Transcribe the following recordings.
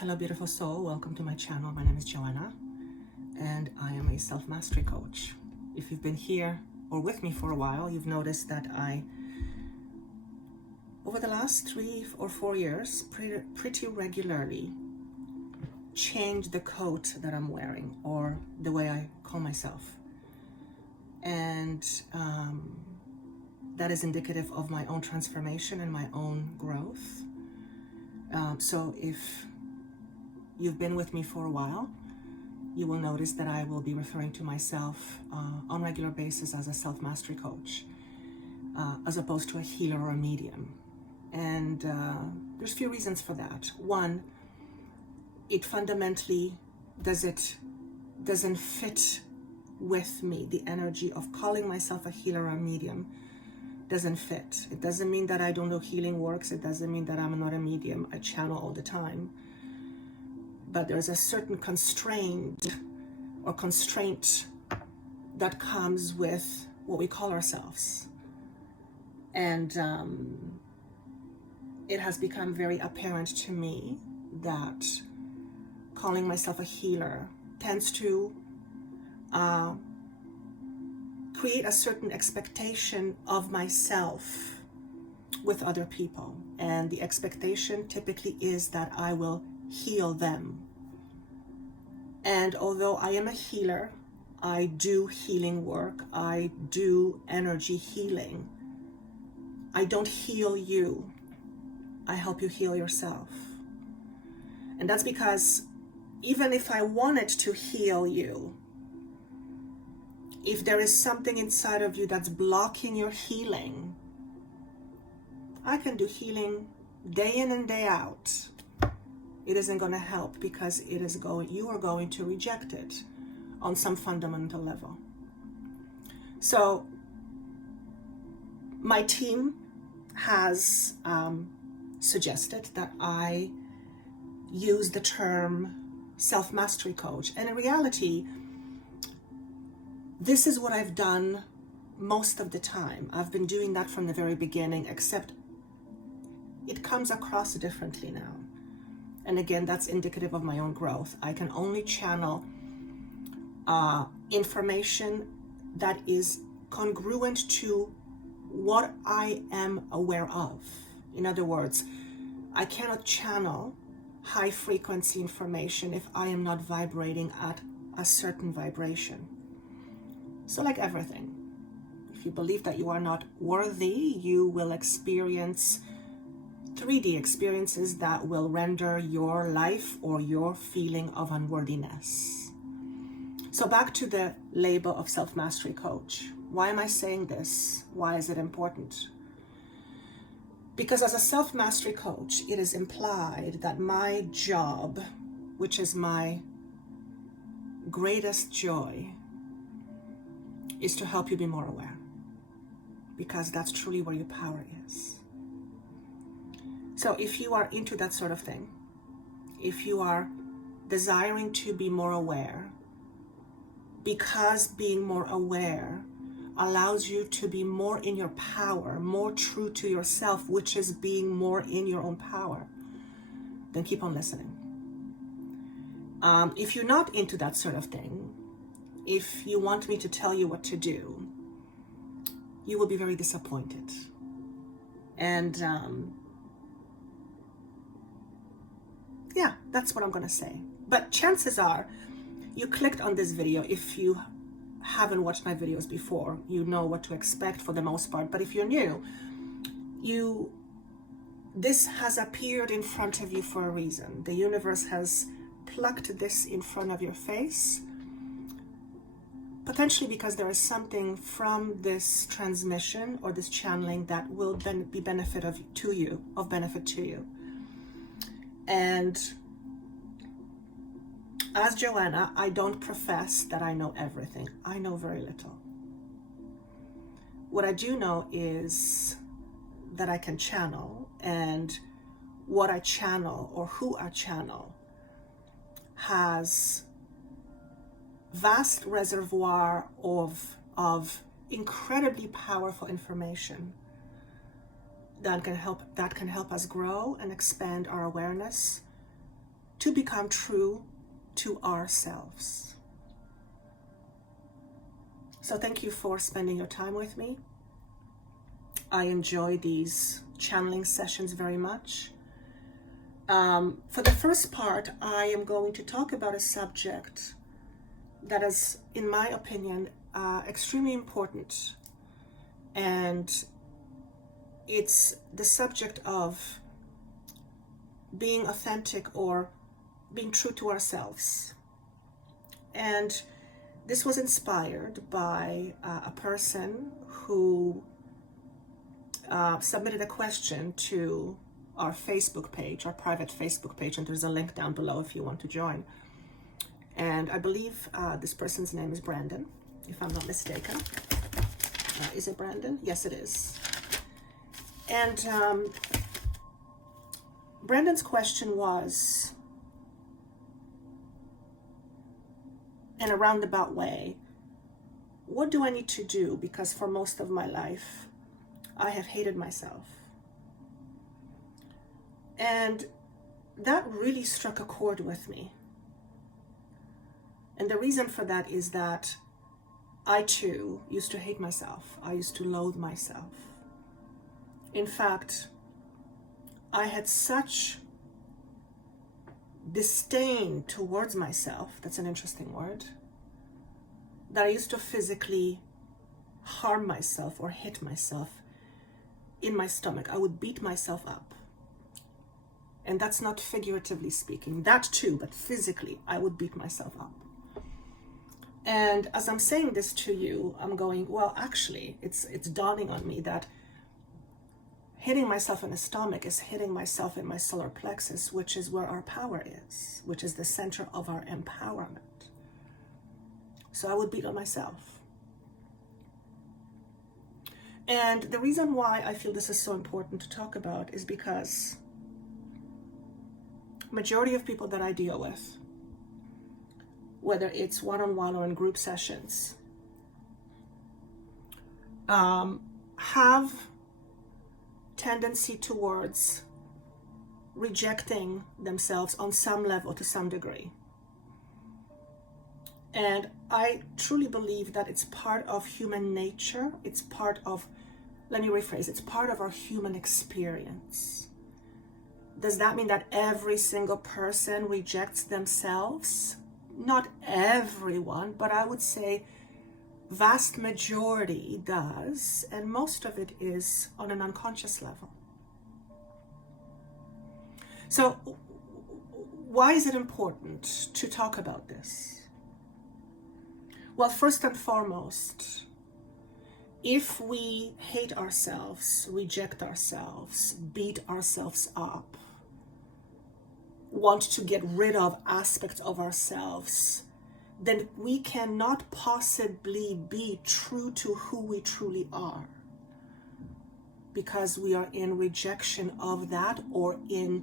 Hello, beautiful soul. Welcome to my channel. My name is Joanna, and I am a self-mastery coach. If you've been here or with me for a while, you've noticed that I, over the last 3 or 4 years, pretty regularly change the coat that I'm wearing or the way I call myself. And that is indicative of my own transformation and my own growth. So if you've been with me for a while, you will notice that I will be referring to myself on a regular basis as a self-mastery coach, as opposed to a healer or a medium. And there's a few reasons for that. One, it fundamentally doesn't fit with me. The energy of calling myself a healer or a medium doesn't fit. It doesn't mean that I don't know healing works. It doesn't mean that I'm not a medium. I channel all the time. But there's a certain constraint that comes with what we call ourselves. And it has become very apparent to me that calling myself a healer tends to create a certain expectation of myself with other people. And the expectation typically is that I will heal them. And although I am a healer, I do healing work, I do energy healing, I don't heal you. I help you heal yourself. And that's because even if I wanted to heal you, if there is something inside of you that's blocking your healing, I can do healing day in and day out. It isn't going to help because you are going to reject it on some fundamental level. So my team has suggested that I use the term self-mastery coach. And in reality, this is what I've done most of the time. I've been doing that from the very beginning, except it comes across differently now. And again, that's indicative of my own growth. I can only channel information that is congruent to what I am aware of. In other words, I cannot channel high frequency information if I am not vibrating at a certain vibration. So like everything, if you believe that you are not worthy, you will experience 3D experiences that will render your life or your feeling of unworthiness. So back to the label of self-mastery coach. Why am I saying this? Why is it important? Because as a self-mastery coach, it is implied that my job, which is my greatest joy, is to help you be more aware. Because that's truly where your power is. So if you are into that sort of thing, if you are desiring to be more aware, because being more aware allows you to be more in your power, more true to yourself, which is being more in your own power, then keep on listening. If you're not into that sort of thing, if you want me to tell you what to do, you will be very disappointed. And yeah, that's what I'm going to say. But chances are you clicked on this video. If you haven't watched my videos before, you know what to expect for the most part. But if you're new, this has appeared in front of you for a reason. The universe has plucked this in front of your face, potentially because there is something from this transmission or this channeling that will be benefit to you. And as Joanna, I don't profess that I know everything. I know very little. What I do know is that I can channel, and what I channel or who I channel has vast reservoir of incredibly powerful information that can help us grow and expand our awareness to become true to ourselves. So thank you for spending your time with me. I enjoy these channeling sessions very much. For the first part, I am going to talk about a subject that is, in my opinion, extremely important. And it's the subject of being authentic or being true to ourselves. And this was inspired by a person who submitted a question to our Facebook page, our private Facebook page, and there's a link down below if you want to join. And I believe this person's name is Brandon, if I'm not mistaken. Is it Brandon? Yes, it is. And Brandon's question was, in a roundabout way, what do I need to do? Because for most of my life, I have hated myself. And that really struck a chord with me. And the reason for that is that I too used to hate myself. I used to loathe myself. In fact, I had such disdain towards myself, that's an interesting word, that I used to physically harm myself or hit myself in my stomach. I would beat myself up. And that's not figuratively speaking, that too, but physically I would beat myself up. And as I'm saying this to you, I'm going, well, actually, it's dawning on me that hitting myself in the stomach is hitting myself in my solar plexus, which is where our power is, which is the center of our empowerment. So I would beat on myself. And the reason why I feel this is so important to talk about is because majority of people that I deal with, whether it's one-on-one or in group sessions, have tendency towards rejecting themselves on some level to some degree. And I truly believe that it's part of human nature. It's part of, let me rephrase, it's part of our human experience. Does that mean that every single person rejects themselves? Not everyone, but I would say vast majority does, and most of it is on an unconscious level. So why is it important to talk about this? Well, first and foremost, if we hate ourselves, reject ourselves, beat ourselves up, want to get rid of aspects of ourselves, then we cannot possibly be true to who we truly are, because we are in rejection of that or in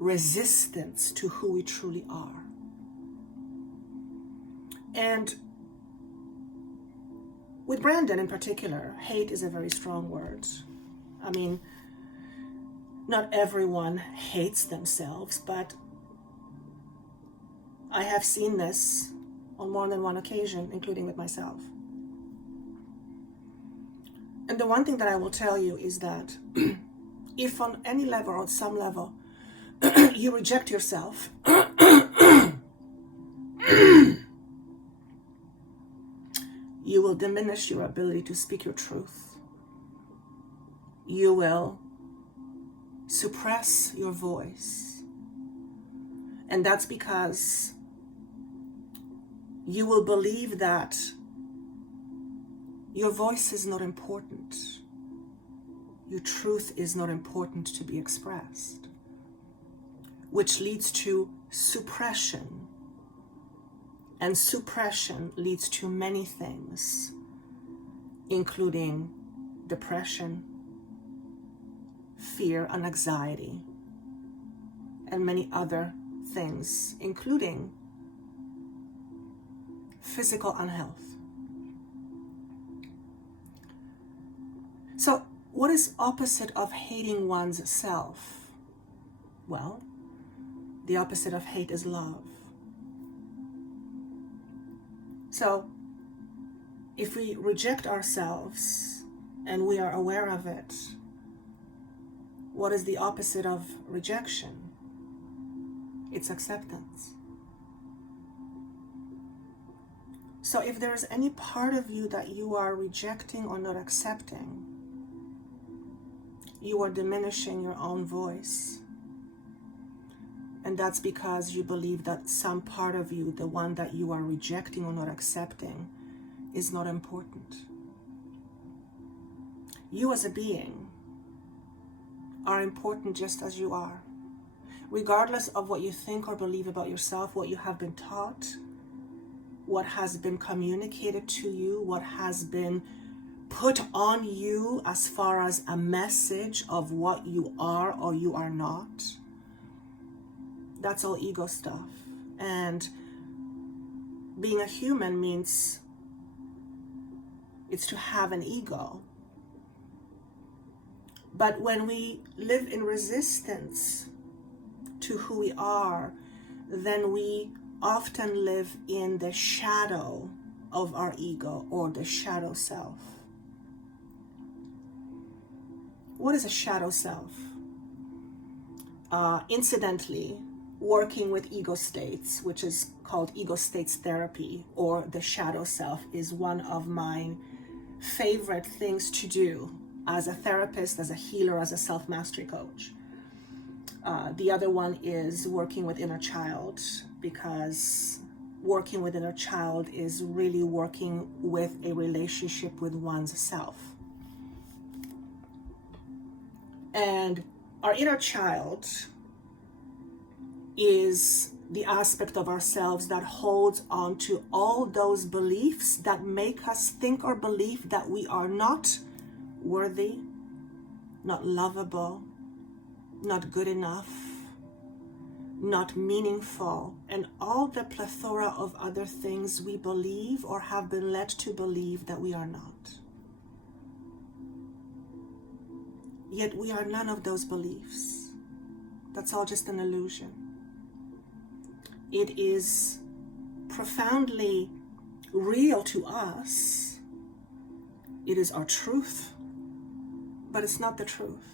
resistance to who we truly are. And with Brandon in particular, hate is a very strong word. I mean, not everyone hates themselves, but I have seen this on more than one occasion, including with myself. And the one thing that I will tell you is that if on any level or some level you reject yourself, you will diminish your ability to speak your truth. You will suppress your voice. And that's because you will believe that your voice is not important. Your truth is not important to be expressed, which leads to suppression. And suppression leads to many things, including depression, fear and anxiety, and many other things, including physical unhealth. So what is opposite of hating one's self? Well, The opposite of hate is love. So if we reject ourselves and we are aware of it, what is the opposite of rejection? It's acceptance. So if there is any part of you that you are rejecting or not accepting, you are diminishing your own voice. And that's because you believe that some part of you, the one that you are rejecting or not accepting, is not important. You as a being are important just as you are. Regardless of what you think or believe about yourself, what you have been taught, what has been communicated to you, what has been put on you as far as a message of what you are or you are not, that's all ego stuff. And being a human means it's to have an ego. But when we live in resistance to who we are, then we often live in the shadow of our ego or the shadow self. What is a shadow self? Incidentally, working with ego states, which is called ego states therapy, or the shadow self, is one of my favorite things to do as a therapist, as a healer, as a self-mastery coach. The other one is working with inner child, because working with inner child is really working with a relationship with one's self. And our inner child is the aspect of ourselves that holds on to all those beliefs that make us think or believe that we are not worthy, not lovable, not good enough, not meaningful, and all the plethora of other things we believe or have been led to believe that we are not. Yet we are none of those beliefs. That's all just an illusion. It is profoundly real to us. It is our truth, but it's not the truth.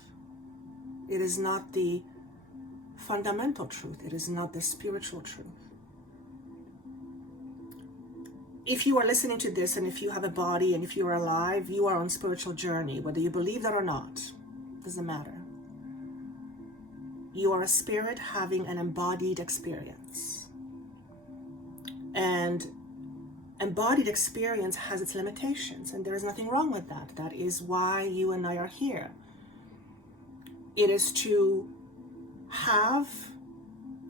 It is not the fundamental truth. It is not the spiritual truth. If you are listening to this, and if you have a body, and if you are alive, you are on a spiritual journey, whether you believe that or not, doesn't matter. You are a spirit having an embodied experience. And embodied experience has its limitations, and there is nothing wrong with that. That is why you and I are here. It is to have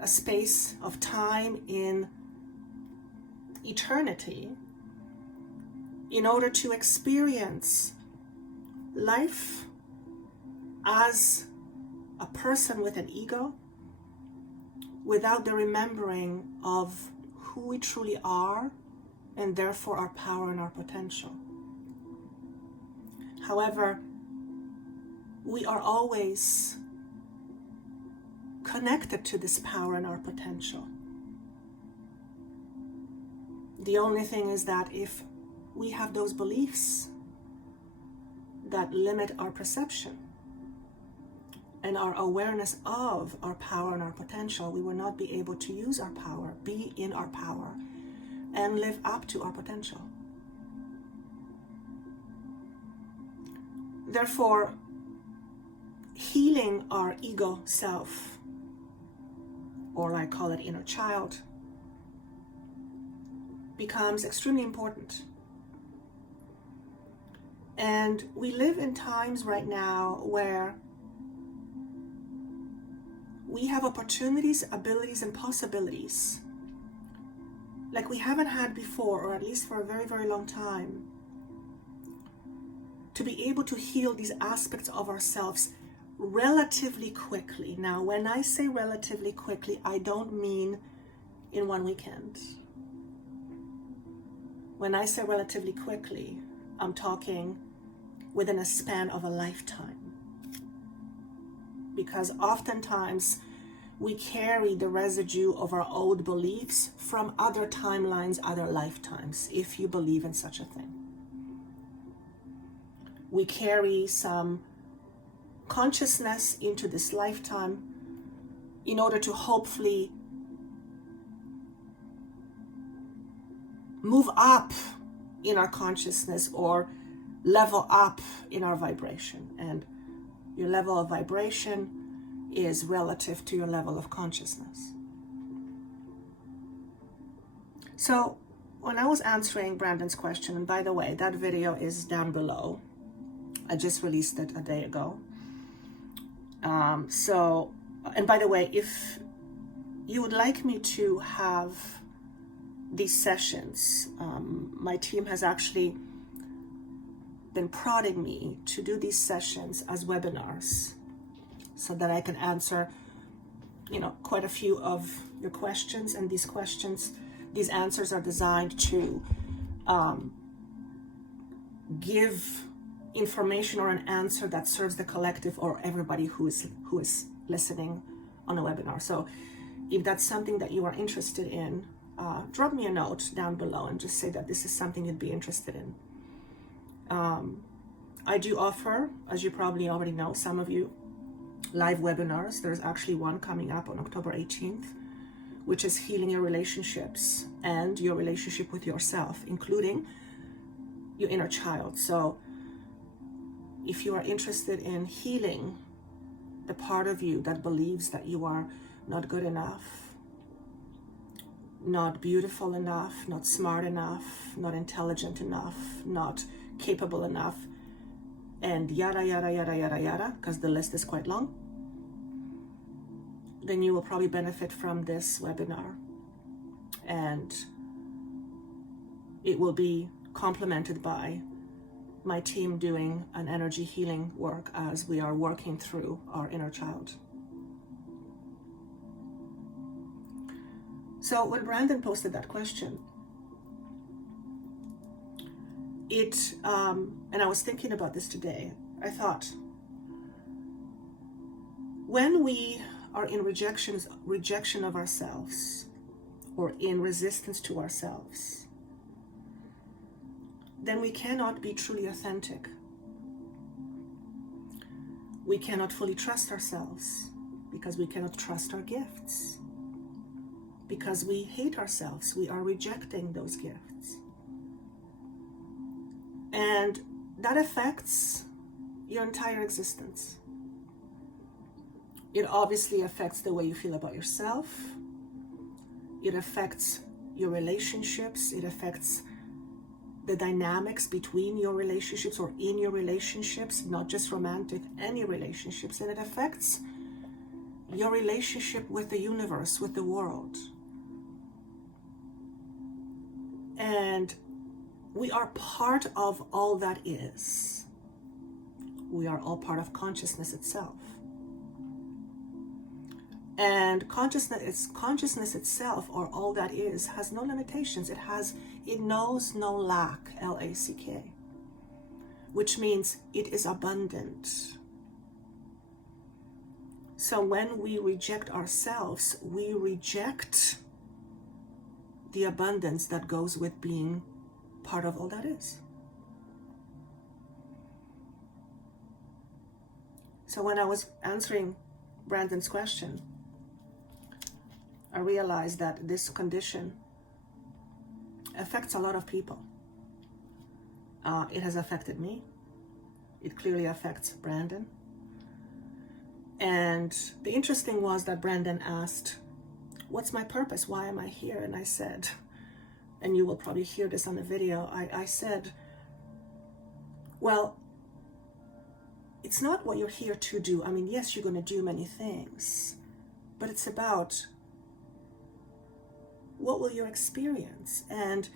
a space of time in eternity in order to experience life as a person with an ego without the remembering of who we truly are, and therefore our power and our potential. However, we are always connected to this power and our potential. The only thing is that if we have those beliefs that limit our perception and our awareness of our power and our potential, we will not be able to use our power, be in our power, and live up to our potential. Therefore, healing our ego self, or I call it inner child, becomes extremely important. And we live in times right now where we have opportunities, abilities, and possibilities like we haven't had before, or at least for a very, very long time, to be able to heal these aspects of ourselves relatively quickly. Now, when I say relatively quickly, I don't mean in one weekend. When I say relatively quickly, I'm talking within a span of a lifetime. Because oftentimes we carry the residue of our old beliefs from other timelines, other lifetimes, if you believe in such a thing. We carry some consciousness into this lifetime in order to hopefully move up in our consciousness or level up in our vibration. And your level of vibration is relative to your level of consciousness. So when I was answering Brandon's question, and by the way, that video is down below. I just released it a day ago. And by the way, if you would like me to have these sessions, my team has actually been prodding me to do these sessions as webinars so that I can answer, quite a few of your questions. And these answers are designed to give information or an answer that serves the collective or everybody who is listening on a webinar. So if that's something that you are interested in, drop me a note down below and just say that this is something you'd be interested in. I do offer, as you probably already know, some of you, live webinars. There's actually one coming up on October 18th, which is healing your relationships and your relationship with yourself, including your inner child. So if you are interested in healing the part of you that believes that you are not good enough, not beautiful enough, not smart enough, not intelligent enough, not capable enough, and yada, yada, yada, yada, yada, because the list is quite long, then you will probably benefit from this webinar. And it will be complemented by my team doing an energy healing work as we are working through our inner child. So when Brandon posted that question, and I was thinking about this today, I thought, when we are in rejection of ourselves, or in resistance to ourselves, then we cannot be truly authentic. We cannot fully trust ourselves because we cannot trust our gifts. Because we hate ourselves, we are rejecting those gifts. And that affects your entire existence. It obviously affects the way you feel about yourself. It affects your relationships. It affects the dynamics between your relationships or in your relationships, not just romantic, any relationships. And it affects your relationship with the universe, with the world. And we are part of all that is. We are all part of consciousness itself. And consciousness itself, or all that is, has no limitations. It knows no lack, L-A-C-K, which means it is abundant. So when we reject ourselves, we reject the abundance that goes with being part of all that is. So when I was answering Brandon's question, I realized that this condition affects a lot of people. It has affected me. It clearly affects Brandon. And the interesting was that Brandon asked, what's my purpose? Why am I here? And I said, and you will probably hear this on the video, I said, well, it's not what you're here to do. I mean, yes, you're going to do many things, but it's about what will you experience? And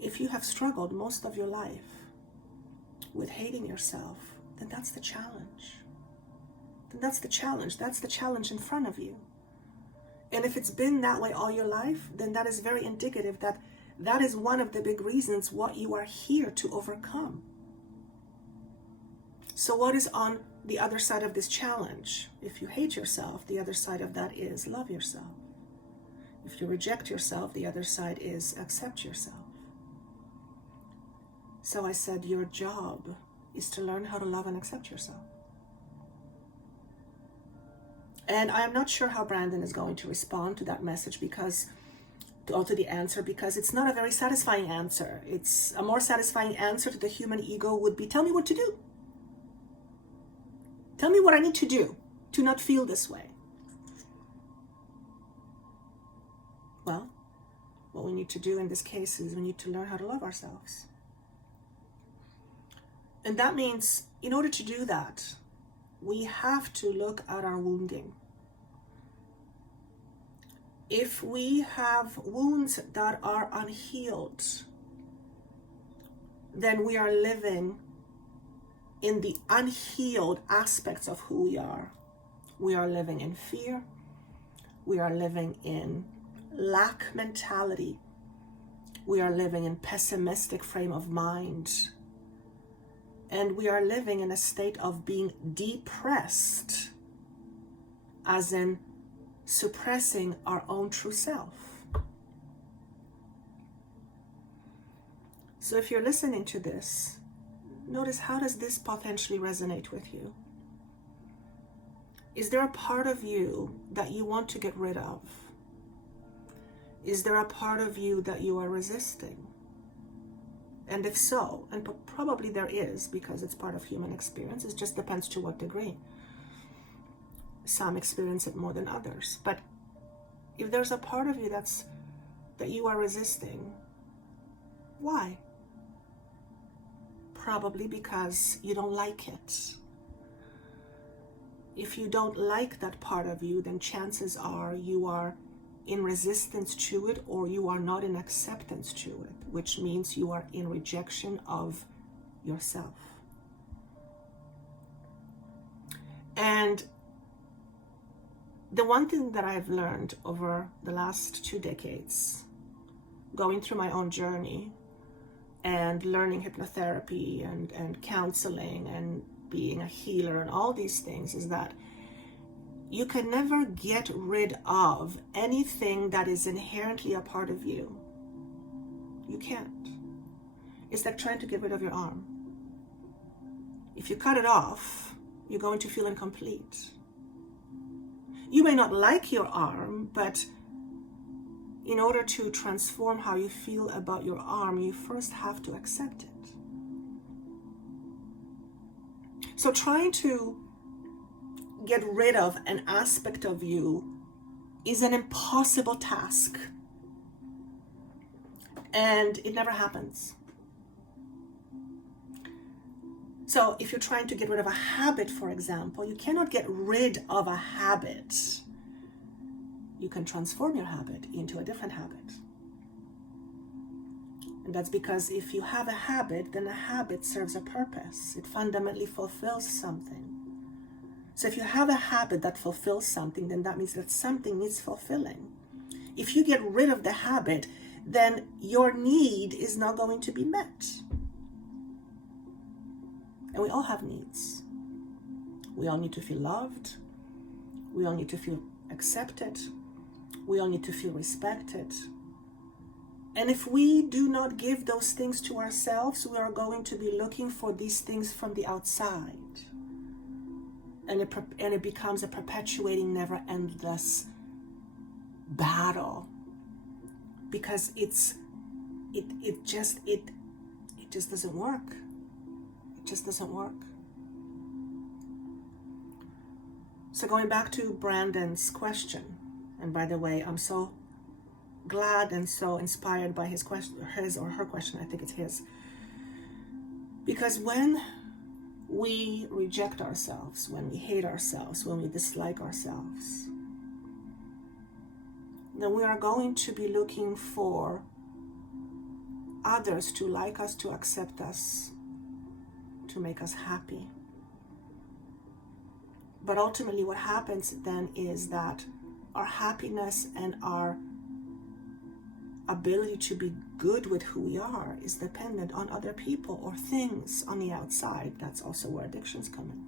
if you have struggled most of your life with hating yourself, then that's the challenge. That's the challenge in front of you. And if it's been that way all your life, then that is very indicative that is one of the big reasons what you are here to overcome. So what is on the other side of this challenge. If you hate yourself, the other side of that is love yourself. If you reject yourself, the other side is accept yourself. So I said, your job is to learn how to love and accept yourself. And I'm not sure how Brandon is going to respond to that message, to the answer, because it's not a very satisfying answer. It's a more satisfying answer to the human ego would be, tell me what to do. Tell me what I need to do to not feel this way. Well, what we need to do in this case is we need to learn how to love ourselves. And that means in order to do that, we have to look at our wounding. If we have wounds that are unhealed, then we are living in the unhealed aspects of who we are. We are living in fear. We are living in lack mentality. We are living in pessimistic frame of mind. And we are living in a state of being depressed, as in suppressing our own true self. So if you're listening to this, notice, how does this potentially resonate with you? Is there a part of you that you want to get rid of? Is there a part of you that you are resisting? And if so, and probably there is, because it's part of human experience, it just depends to what degree. Some experience it more than others. But if there's a part of you that you are resisting, why? Probably because you don't like it. If you don't like that part of you, then chances are you are in resistance to it, or you are not in acceptance to it, which means you are in rejection of yourself. And the one thing that I've learned over the last 2 decades, going through my own journey and learning hypnotherapy and counseling and being a healer and all these things, is that you can never get rid of anything that is inherently a part of you. You can't. It's like trying to get rid of your arm. If you cut it off, you're going to feel incomplete. You may not like your arm, but in order to transform how you feel about your arm, you first have to accept it. So trying to get rid of an aspect of you is an impossible task. And it never happens. So if you're trying to get rid of a habit, for example, you cannot get rid of a habit. You can transform your habit into a different habit. And that's because if you have a habit, then a habit serves a purpose. It fundamentally fulfills something. So if you have a habit that fulfills something, then that means that something needs fulfilling. If you get rid of the habit, then your need is not going to be met. And we all have needs. We all need to feel loved. We all need to feel accepted. We all need to feel respected. And if we do not give those things to ourselves, we are going to be looking for these things from the outside. And it becomes a perpetuating, never-endless battle, because it just doesn't work. It just doesn't work. So going back to Brandon's question, and by the way, I'm so glad and so inspired by his or her question. I think it's his, because when we reject ourselves, when we hate ourselves, when we dislike ourselves, then we are going to be looking for others to like us, to accept us, to make us happy. But ultimately what happens then is that our happiness and our ability to be good with who we are is dependent on other people or things on the outside. That's also where addictions come in.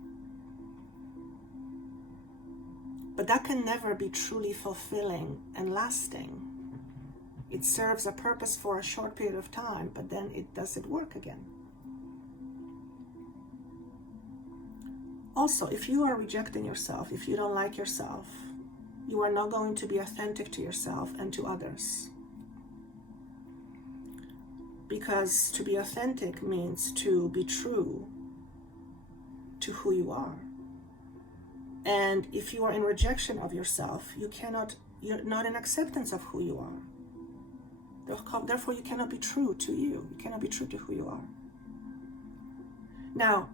But that can never be truly fulfilling and lasting. It serves a purpose for a short period of time, but then it doesn't work again. Also, if you are rejecting yourself, if you don't like yourself, you are not going to be authentic to yourself and to others. Because to be authentic means to be true to who you are. And if you are in rejection of yourself, you're not in acceptance of who you are. Therefore, you cannot be true to you. You cannot be true to who you are. Now,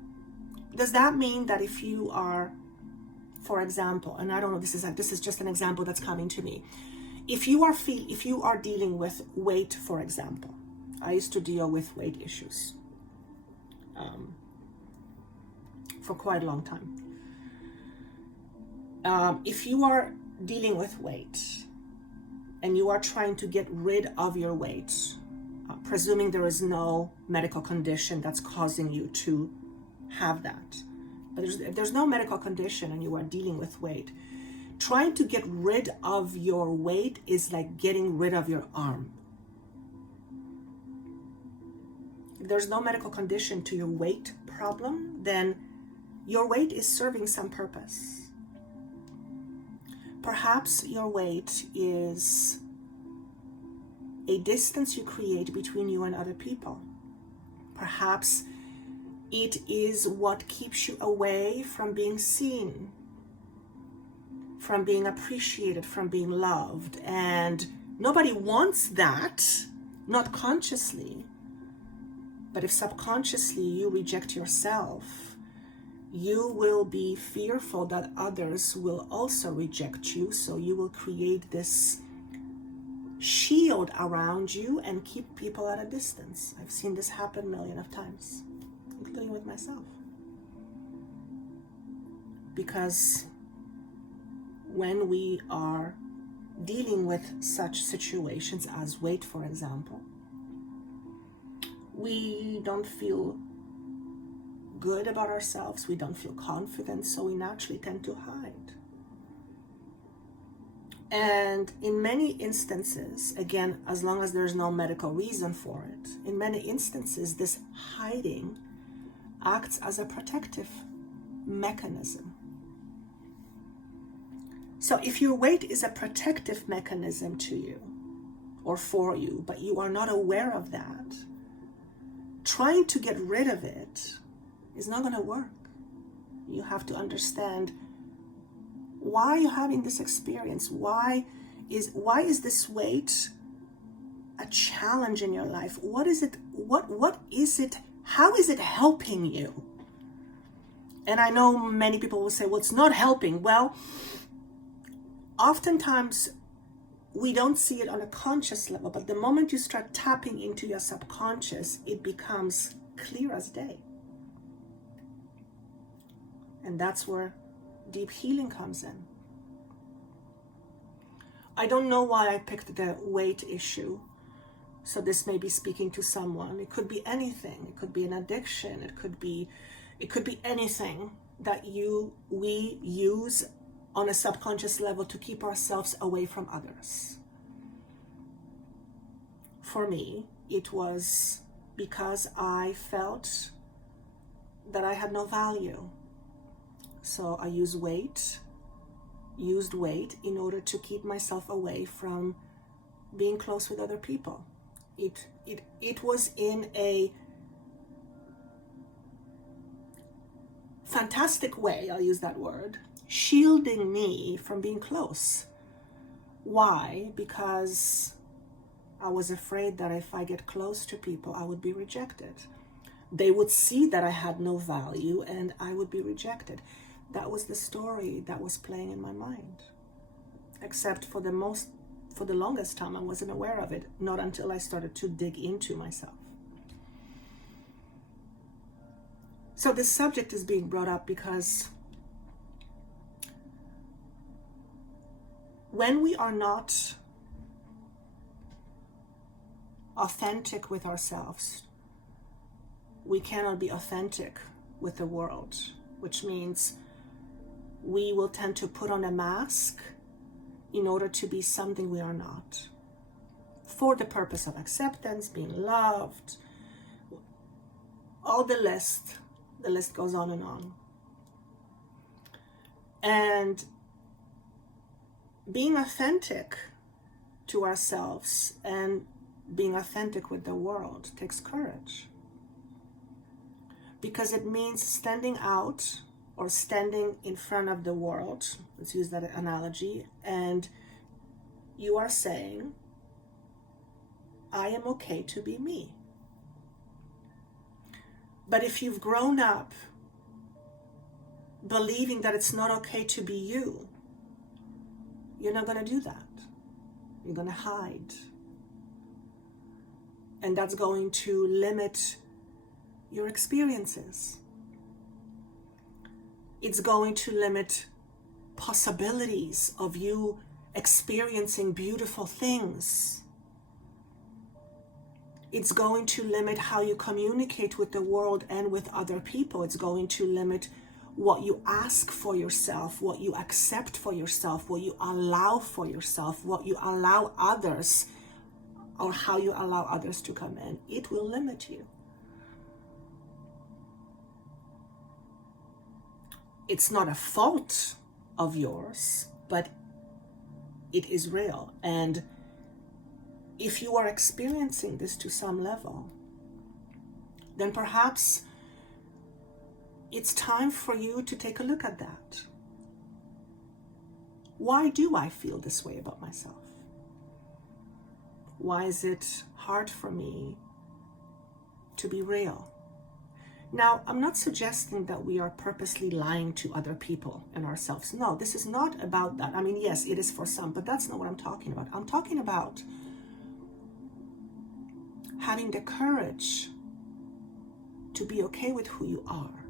does that mean that if you are, for example, and I don't know, this is just an example that's coming to me. If you are dealing with weight, for example, I used to deal with weight issues for quite a long time. If you are dealing with weight and you are trying to get rid of your weight, presuming there is no medical condition that's causing you to have that, but if there's no medical condition and you are dealing with weight, trying to get rid of your weight is like getting rid of your arm. If there's no medical condition to your weight problem, then your weight is serving some purpose. Perhaps your weight is a distance you create between you and other people. Perhaps it is what keeps you away from being seen, from being appreciated, from being loved. And nobody wants that, not consciously. But if subconsciously you reject yourself, you will be fearful that others will also reject you. So you will create this shield around you and keep people at a distance. I've seen this happen a million of times, including with myself. Because when we are dealing with such situations as weight, for example, we don't feel good about ourselves, we don't feel confident, so we naturally tend to hide. And in many instances, again, as long as there's no medical reason for it, in many instances, this hiding acts as a protective mechanism. So if your weight is a protective mechanism to you or for you, but you are not aware of that, trying to get rid of it is not going to work. You have to understand why you're having this experience. Why is this weight a challenge in your life? What is it? What is it? How is it helping you? And I know many people will say, well, it's not helping. Well, oftentimes we don't see it on a conscious level, but the moment you start tapping into your subconscious, it becomes clear as day. And that's where deep healing comes in. I don't know why I picked the weight issue. So this may be speaking to someone. It could be anything. It could be an addiction. It could be anything that we use on a subconscious level to keep ourselves away from others. For me, it was because I felt that I had no value. So I used weight in order to keep myself away from being close with other people. It was in a fantastic way, I'll use that word, shielding me from being close. Why? Because I was afraid that if I get close to people, I would be rejected. They would see that I had no value and I would be rejected. That was the story that was playing in my mind. Except for the longest time, I wasn't aware of it, not until I started to dig into myself. So this subject is being brought up because when we are not authentic with ourselves, we cannot be authentic with the world, which means we will tend to put on a mask in order to be something we are not, for the purpose of acceptance, being loved, all the list goes on and on. And being authentic to ourselves and being authentic with the world takes courage, because it means standing out or standing in front of the world, let's use that analogy, and you are saying, I am okay to be me. But if you've grown up believing that it's not okay to be you, you're not going to do that. You're going to hide. And that's going to limit your experiences. It's going to limit possibilities of you experiencing beautiful things. It's going to limit how you communicate with the world and with other people. It's going to limit what you ask for yourself, what you accept for yourself, what you allow for yourself, what you allow others, or how you allow others to come in. It will limit you. It's not a fault of yours, but it is real. And if you are experiencing this to some level, then perhaps it's time for you to take a look at that. Why do I feel this way about myself? Why is it hard for me to be real? Now, I'm not suggesting that we are purposely lying to other people and ourselves. No, this is not about that. I mean, yes, it is for some, but that's not what I'm talking about. I'm talking about having the courage to be okay with who you are,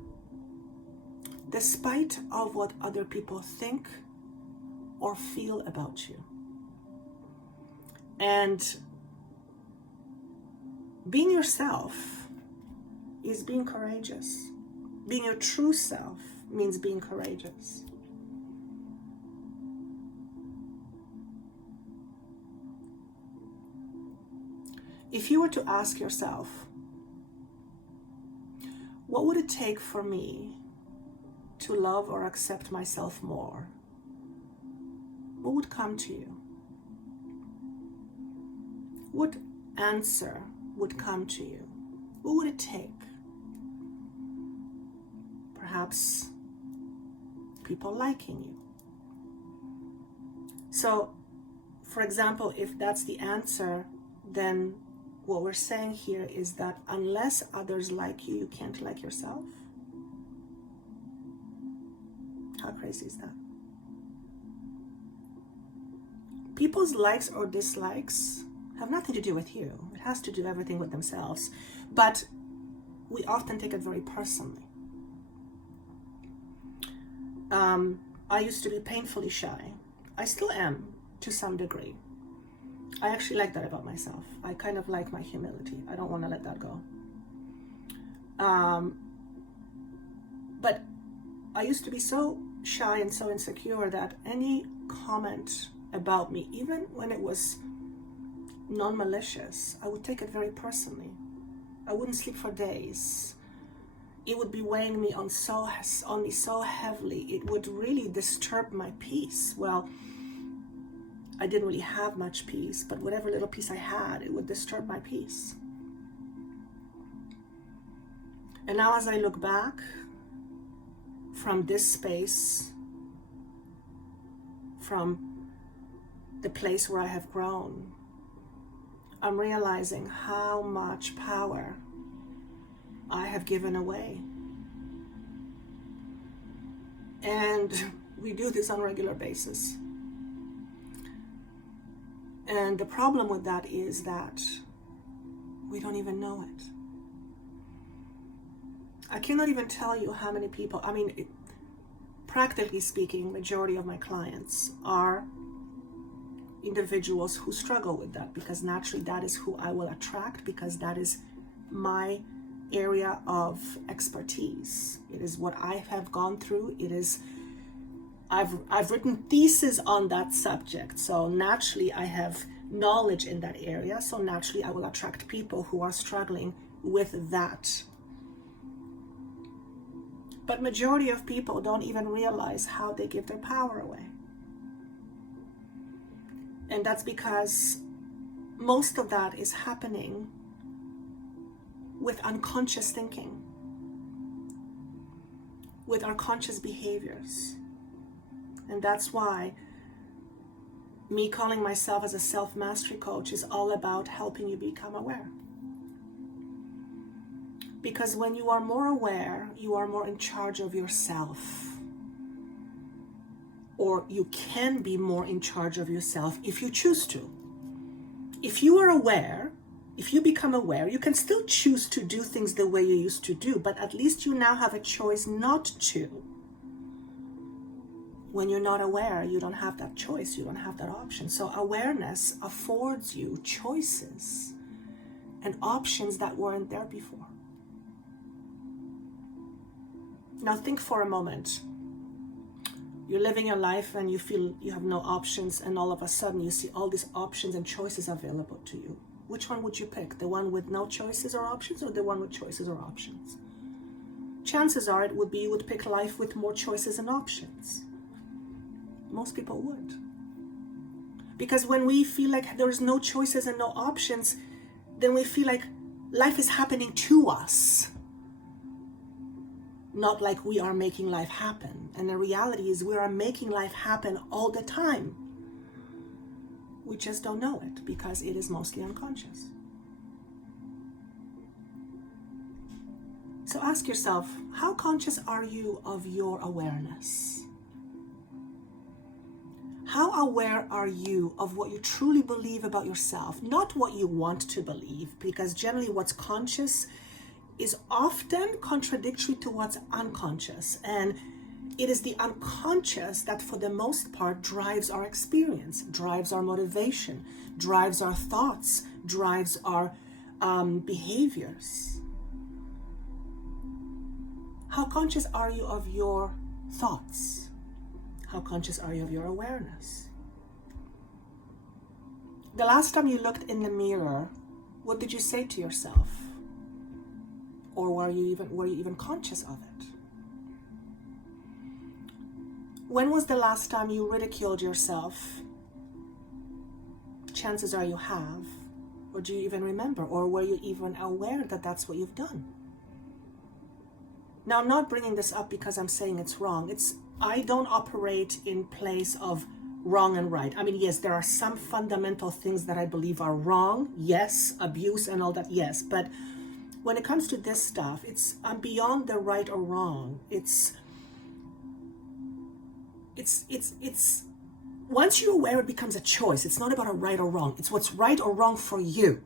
despite of what other people think or feel about you. And being yourself is being courageous. Being your true self means being courageous. If you were to ask yourself, what would it take for me to love or accept myself more? What would come to you? What answer would come to you? What would it take? Perhaps people liking you. So, for example, if that's the answer, then what we're saying here is that unless others like you, you can't like yourself. How crazy is that? People's likes or dislikes have nothing to do with you. It has to do everything with themselves. But we often take it very personally. I used to be painfully shy. I still am to some degree. I actually like that about myself. I kind of like my humility. I don't want to let that go. But I used to be so shy and so insecure that any comment about me, even when it was non-malicious, I would take it very personally. I wouldn't sleep for days. It would be weighing me on me so heavily. It would really disturb my peace. Well, I didn't really have much peace, but whatever little peace I had, it would disturb my peace. And now as I look back from this space, from the place where I have grown, I'm realizing how much power I have given away. And we do this on a regular basis. And the problem with that is that we don't even know it. I cannot even tell you how many people, practically speaking, majority of my clients are individuals who struggle with that, because naturally that is who I will attract, because that is my area of expertise. It is what I have gone through. It is I've written thesis on that subject. So naturally I have knowledge in that area. So naturally I will attract people who are struggling with that. But majority of people don't even realize how they give their power away. And that's because most of that is happening with unconscious thinking, with our conscious behaviors. And that's why me calling myself as a self-mastery coach is all about helping you become aware. Because when you are more aware, you are more in charge of yourself. Or you can be more in charge of yourself if you choose to. If you are aware, if you become aware, you can still choose to do things the way you used to do, but at least you now have a choice not to. When you're not aware, you don't have that choice, you don't have that option. So awareness affords you choices and options that weren't there before. Now think for a moment. You're living your life and you feel you have no options, and all of a sudden you see all these options and choices available to you. Which one would you pick? The one with no choices or options, or the one with choices or options? Chances are it would be you would pick life with more choices and options. Most people would. Because when we feel like there's no choices and no options, then we feel like life is happening to us. Not like we are making life happen. And the reality is we are making life happen all the time. We just don't know it because it is mostly unconscious. So ask yourself, how conscious are you of your awareness? How aware are you of what you truly believe about yourself? Not what you want to believe, because generally what's conscious is often contradictory to what's unconscious. And it is the unconscious that for the most part drives our experience, drives our motivation, drives our thoughts, drives our behaviors. How conscious are you of your thoughts? How conscious are you of your awareness? The last time you looked in the mirror, what did you say to yourself? Or were you even conscious of it? When was the last time you ridiculed yourself? Chances are you have. Or do you even remember? Or were you even aware that that's what you've done? Now, I'm not bringing this up because I'm saying it's wrong. I don't operate in place of wrong and right. I mean, yes, there are some fundamental things that I believe are wrong. Yes, abuse and all that, yes. But when it comes to this stuff, I'm beyond the right or wrong. It's once you're aware, it becomes a choice. It's not about a right or wrong. It's what's right or wrong for you.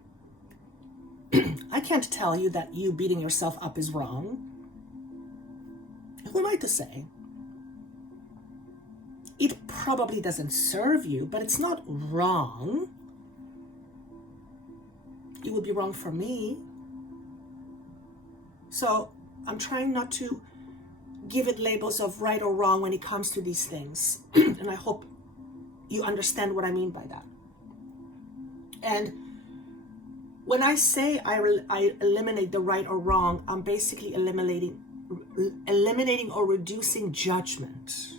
I can't tell you that you beating yourself up is wrong. Who am I to say? It probably doesn't serve you, but it's not wrong. It would be wrong for me. So I'm trying not to give it labels of right or wrong when it comes to these things. And I hope you understand what I mean by that. And when I say I eliminate the right or wrong, I'm basically eliminating or reducing judgment.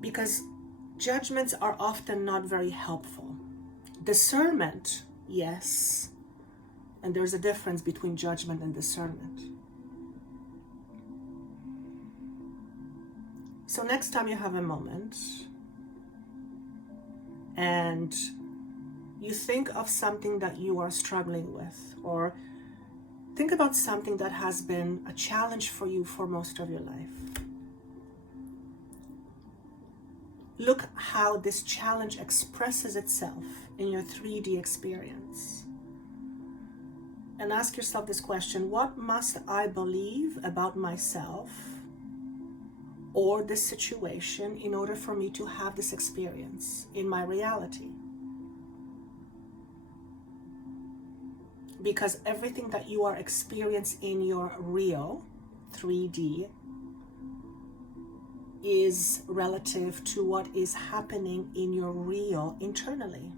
Because judgments are often not very helpful. Discernment, yes. And there's a difference between judgment and discernment. So next time you have a moment and you think of something that you are struggling with, or think about something that has been a challenge for you for most of your life. Look how this challenge expresses itself in your 3D experience. And ask yourself this question: what must I believe about myself or this situation in order for me to have this experience in my reality? Because everything that you are experiencing in your real 3D is relative to what is happening in your real internally,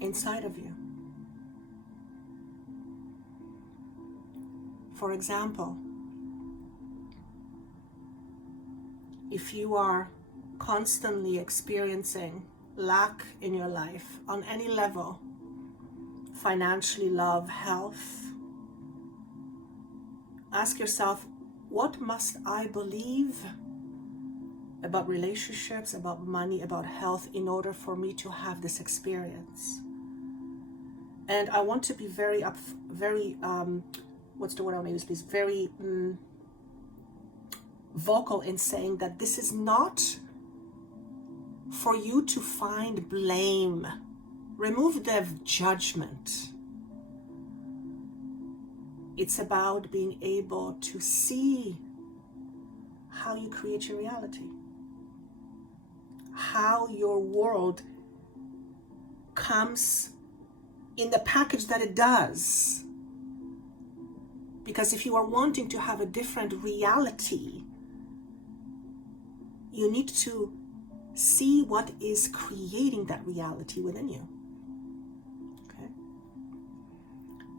inside of you. For example, if you are constantly experiencing lack in your life on any level, financially, love, health, ask yourself, what must I believe about relationships, about money, about health in order for me to have this experience? And I want to be very what's the word I want to use, please? Very vocal in saying that this is not for you to find blame. Remove the judgment. It's about being able to see how you create your reality, how your world comes in the package that it does. Because if you are wanting to have a different reality, you need to see what is creating that reality within you. Okay?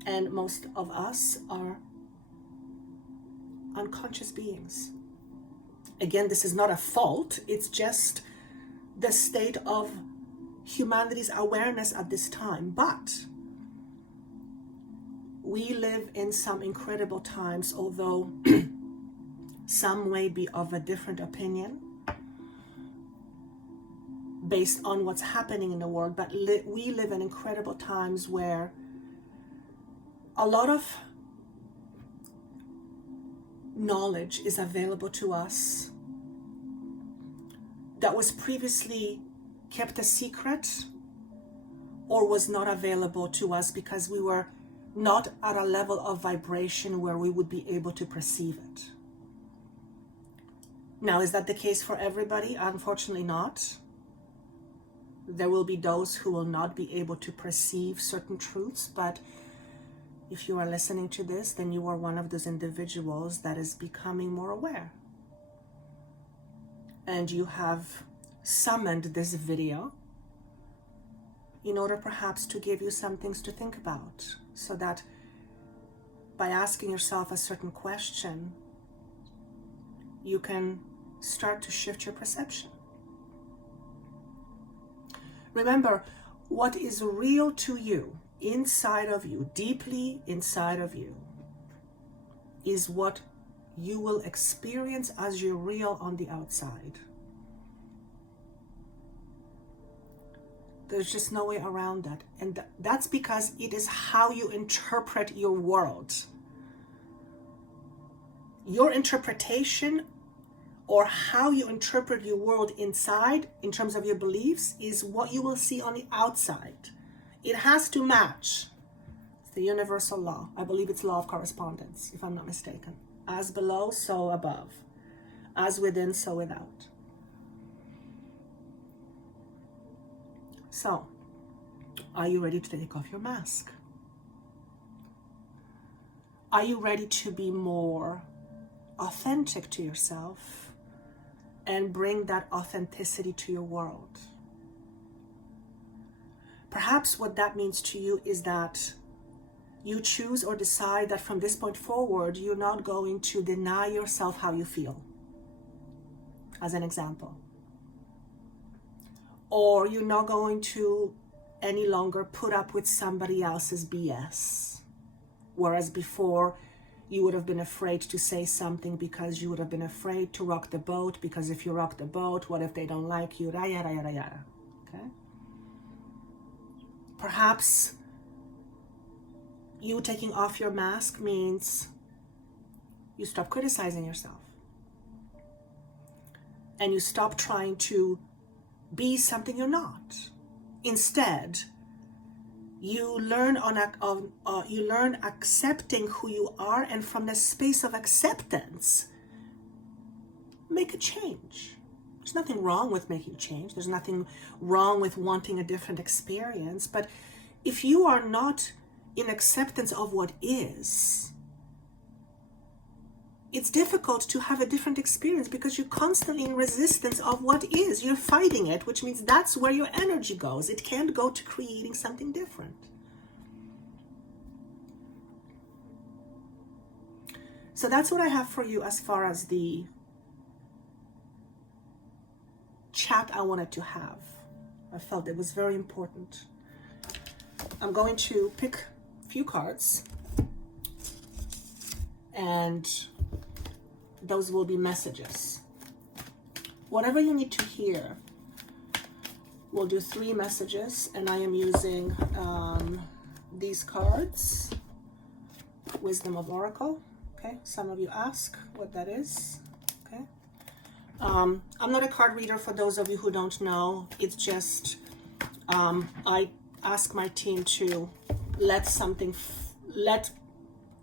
And most of us are unconscious beings. Again, this is not a fault, it's just the state of humanity's awareness at this time. But we live in some incredible times, although some may be of a different opinion based on what's happening in the world, but we live in incredible times where a lot of knowledge is available to us that was previously kept a secret or was not available to us because we were not at a level of vibration where we would be able to perceive it. Now, is that the case for everybody? Unfortunately not. There will be those who will not be able to perceive certain truths, but if you are listening to this, then you are one of those individuals that is becoming more aware. And you have summoned this video in order perhaps to give you some things to think about, so that by asking yourself a certain question, you can start to shift your perception. Remember, what is real to you, inside of you, deeply inside of you, is what you will experience as your real on the outside. There's just no way around that. And that's because it is how you interpret your world. Your interpretation, or how you interpret your world inside, in terms of your beliefs, is what you will see on the outside. It has to match. It's the universal law. I believe it's law of correspondence, if I'm not mistaken. As below, so above. As within, so without. So, are you ready to take off your mask? Are you ready to be more authentic to yourself and bring that authenticity to your world? Perhaps what that means to you is that you choose or decide that from this point forward, you're not going to deny yourself how you feel, as an example. Or you're not going to any longer put up with somebody else's BS. Whereas before, you would have been afraid to say something because you would have been afraid to rock the boat, because if you rock the boat, what if they don't like you, yada, yada, yada, yada. Okay? Perhaps you taking off your mask means you stop criticizing yourself. And you stop trying to be something you're not. Instead, you learn accepting who you are, and from the space of acceptance, make a change. There's nothing wrong with making change. There's nothing wrong with wanting a different experience. But if you are not in acceptance of what is, it's difficult to have a different experience because you're constantly in resistance of what is. You're fighting it, which means that's where your energy goes. It can't go to creating something different. So that's what I have for you as far as the chat I wanted to have. I felt it was very important. I'm going to pick a few cards, and those will be messages. Whatever you need to hear, we'll do 3 messages, and I am using these cards. Wisdom of Oracle. Okay, some of you ask what that is. Okay, I'm not a card reader, for those of you who don't know. It's just I ask my team to let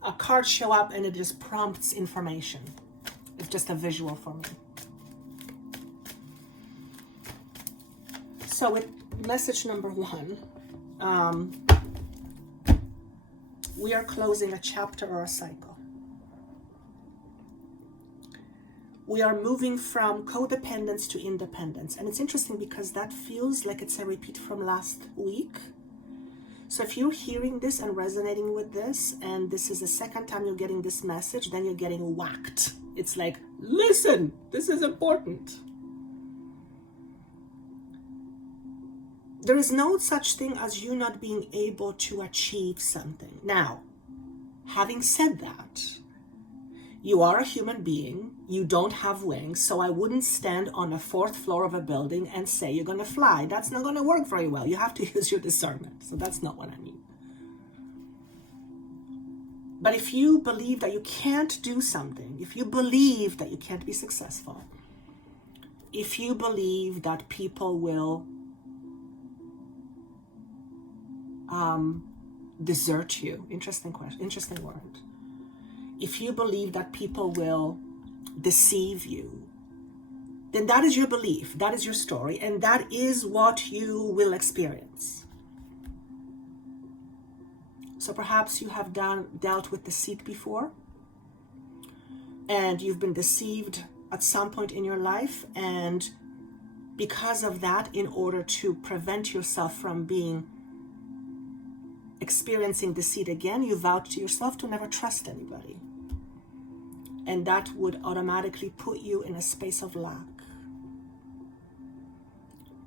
a card show up, and it just prompts information. It's just a visual for me. So with message number 1, we are closing a chapter or a cycle. We are moving from codependence to independence. And it's interesting because that feels like it's a repeat from last week. So if you're hearing this and resonating with this, and this is the second time you're getting this message, then you're getting whacked. It's like, listen, this is important. There is no such thing as you not being able to achieve something. Now, having said that, you are a human being, you don't have wings, so I wouldn't stand on a 4th floor of a building and say you're gonna fly. That's not gonna work very well. You have to use your discernment. So that's not what I mean. But if you believe that you can't do something, if you believe that you can't be successful, if you believe that people will desert you, interesting question, interesting word. If you believe that people will deceive you, then that is your belief, that is your story, and that is what you will experience. So perhaps you have dealt with deceit before, and you've been deceived at some point in your life, and because of that, in order to prevent yourself from experiencing deceit again, you vowed to yourself to never trust anybody. And that would automatically put you in a space of lack.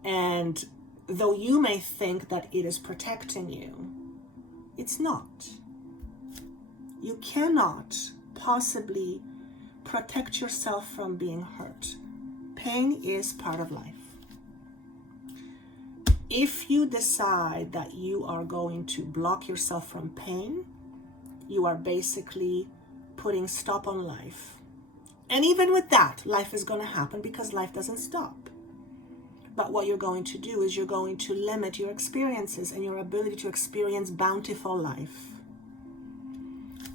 And though you may think that it is protecting you, it's not. You cannot possibly protect yourself from being hurt. Pain is part of life. If you decide that you are going to block yourself from pain, you are basically putting stop on life. And even with that, life is going to happen because life doesn't stop. But what you're going to do is you're going to limit your experiences and your ability to experience bountiful life.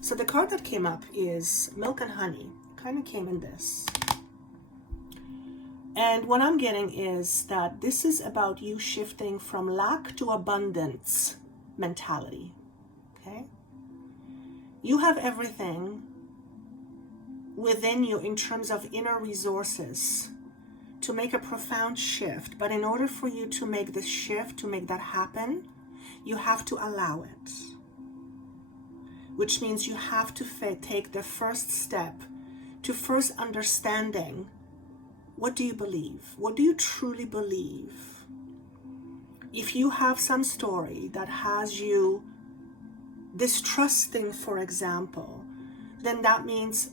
So the card that came up is Milk and Honey. It kind of came in this. And what I'm getting is that this is about you shifting from lack to abundance mentality. Okay? You have everything within you in terms of inner resources to make a profound shift. But in order for you to make this shift, to make that happen, you have to allow it. Which means you have to take the first step to first understanding, what do you believe? What do you truly believe? If you have some story that has you distrusting, for example, then that means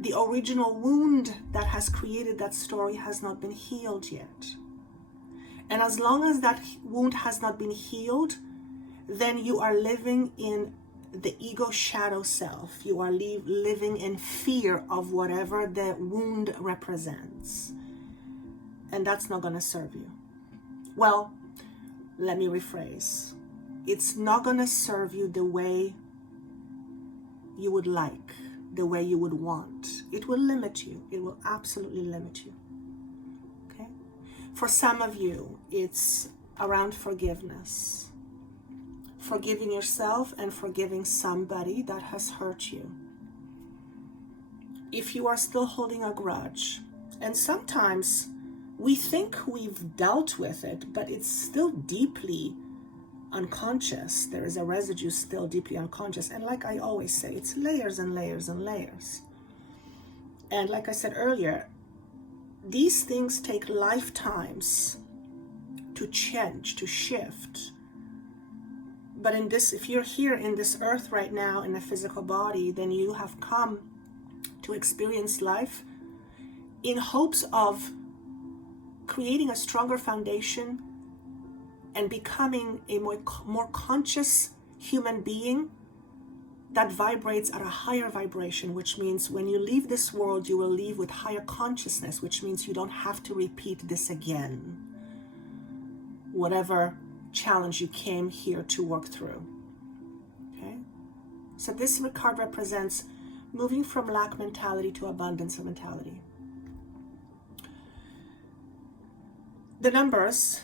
the original wound that has created that story has not been healed yet. And as long as that wound has not been healed, then you are living in the ego shadow self. You are living in fear of whatever the wound represents. And that's not going to serve you. Well, let me rephrase. It's not going to serve you the way you would like, the way you would want. It will limit you. It will absolutely limit you. Okay? For some of you, it's around forgiveness. Forgiving yourself and forgiving somebody that has hurt you. if you are still holding a grudge, and sometimes we think we've dealt with it, but it's still deeply unconscious. There is a residue still deeply unconscious. And like I always say, it's layers and layers and layers. And like I said earlier, these things take lifetimes to change, to shift. But in this, if you're here in this earth right now in a physical body, then you have come to experience life in hopes of creating a stronger foundation and becoming a more conscious human being that vibrates at a higher vibration, which means when you leave this world, you will leave with higher consciousness, which means you don't have to repeat this again. Whatever challenge you came here to work through. Okay? So this card represents moving from lack mentality to abundance mentality. The numbers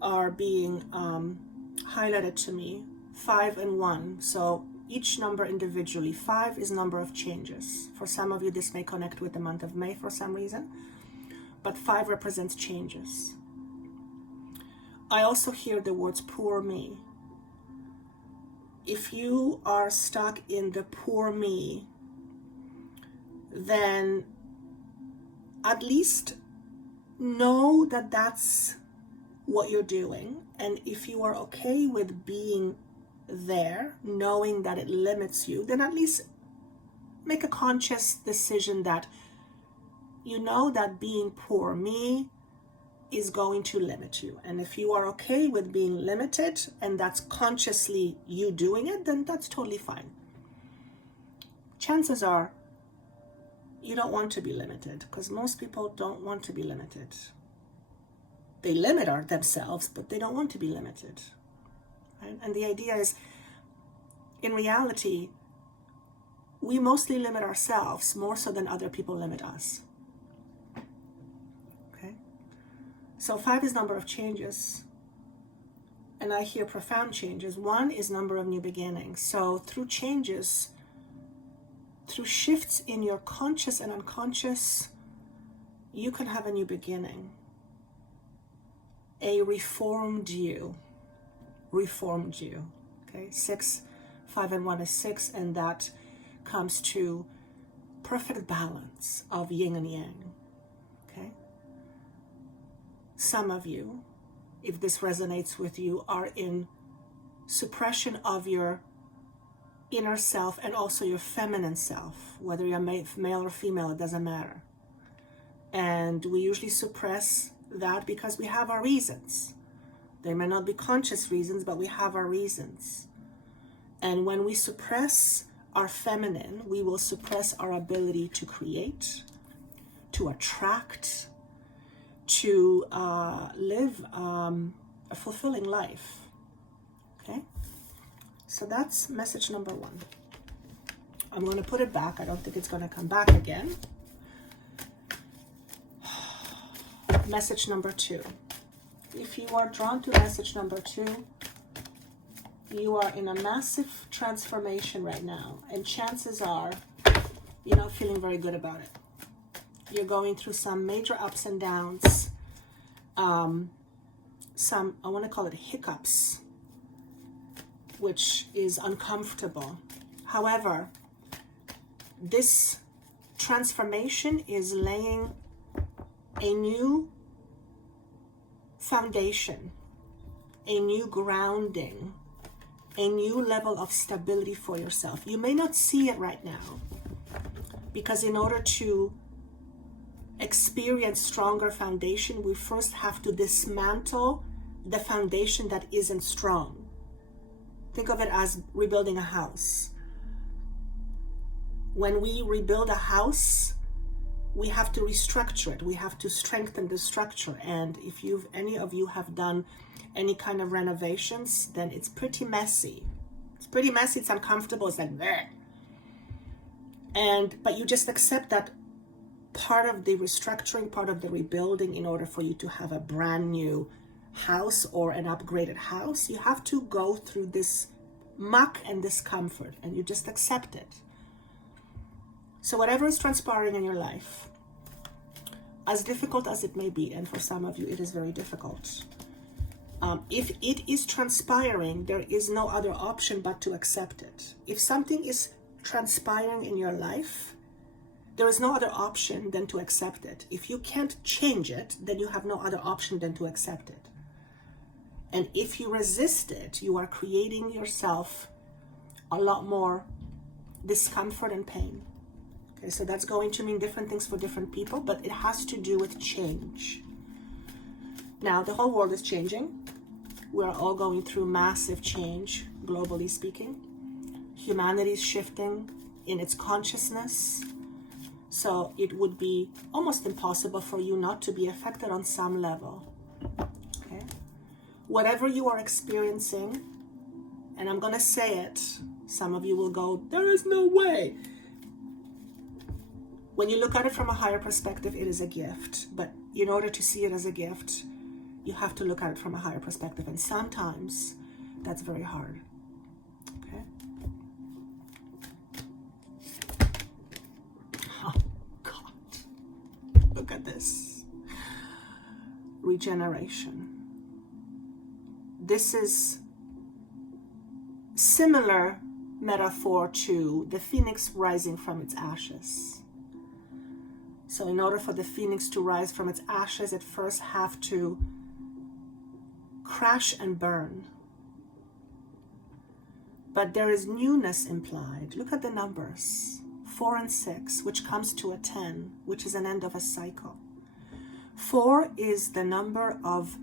are being highlighted to me, 5 and 1. So each number individually. 5 is number of changes. For some of you, this may connect with the month of May for some reason, but 5 represents changes. I also hear the words poor me. If you are stuck in the poor me, then at least know that that's what you're doing. And if you are okay with being there, knowing that it limits you, then at least make a conscious decision that you know that being poor me is going to limit you. And if you are okay with being limited and that's consciously you doing it, then that's totally fine. Chances are you don't want to be limited, because most people don't want to be limited. They limit themselves, but they don't want to be limited. Right? And the idea is, in reality, we mostly limit ourselves more so than other people limit us. Okay? So 5 is number of changes. And I hear profound changes. 1 is number of new beginnings. So through changes, through shifts in your conscious and unconscious, you can have a new beginning. A reformed you. Okay, 6, 5 and 1 is 6, and that comes to perfect balance of yin and yang. Okay. Some of you, if this resonates with you, are in suppression of your inner self and also your feminine self, whether you're male or female, it doesn't matter. And we usually suppress that because we have our reasons. They may not be conscious reasons, but we have our reasons. And when we suppress our feminine, we will suppress our ability to create, to attract, to live a fulfilling life. Okay? So that's message number 1. I'm going to put it back. I don't think it's going to come back again. Message number 2. If you are drawn to message number 2, you are in a massive transformation right now, and chances are you're not feeling very good about it. You're going through some major ups and downs, some, I want to call it hiccups, which is uncomfortable. However, this transformation is laying a new foundation, a new grounding, a new level of stability for yourself. You may not see it right now, because in order to experience stronger foundation, we first have to dismantle the foundation that isn't strong. Think of it as rebuilding a house. When we rebuild a house, we have to restructure it. We have to strengthen the structure. And if any of you have done any kind of renovations, then it's pretty messy. It's pretty messy. It's uncomfortable. It's like bleh. But you just accept that part of the restructuring, part of the rebuilding, in order for you to have a brand new house or an upgraded house, you have to go through this muck and discomfort, and you just accept it. So whatever is transpiring in your life, as difficult as it may be, and for some of you it is very difficult, if it is transpiring, there is no other option but to accept it. If something is transpiring in your life, there is no other option than to accept it. If you can't change it, then you have no other option than to accept it. And if you resist it, you are creating yourself a lot more discomfort and pain. Okay, so that's going to mean different things for different people, but it has to do with change. Now, the whole world is changing. We're all going through massive change, globally speaking. Humanity is shifting in its consciousness. So it would be almost impossible for you not to be affected on some level. Okay? Whatever you are experiencing, and I'm going to say it, some of you will go, there is no way. When you look at it from a higher perspective, it is a gift. But in order to see it as a gift, you have to look at it from a higher perspective. And sometimes that's very hard. Okay? Oh, God. Look at this. Regeneration. This is similar metaphor to the phoenix rising from its ashes. So in order for the phoenix to rise from its ashes, it first have to crash and burn. But there is newness implied. Look at the numbers, 4 and 6, which comes to a 10, which is an end of a cycle. 4 is the number of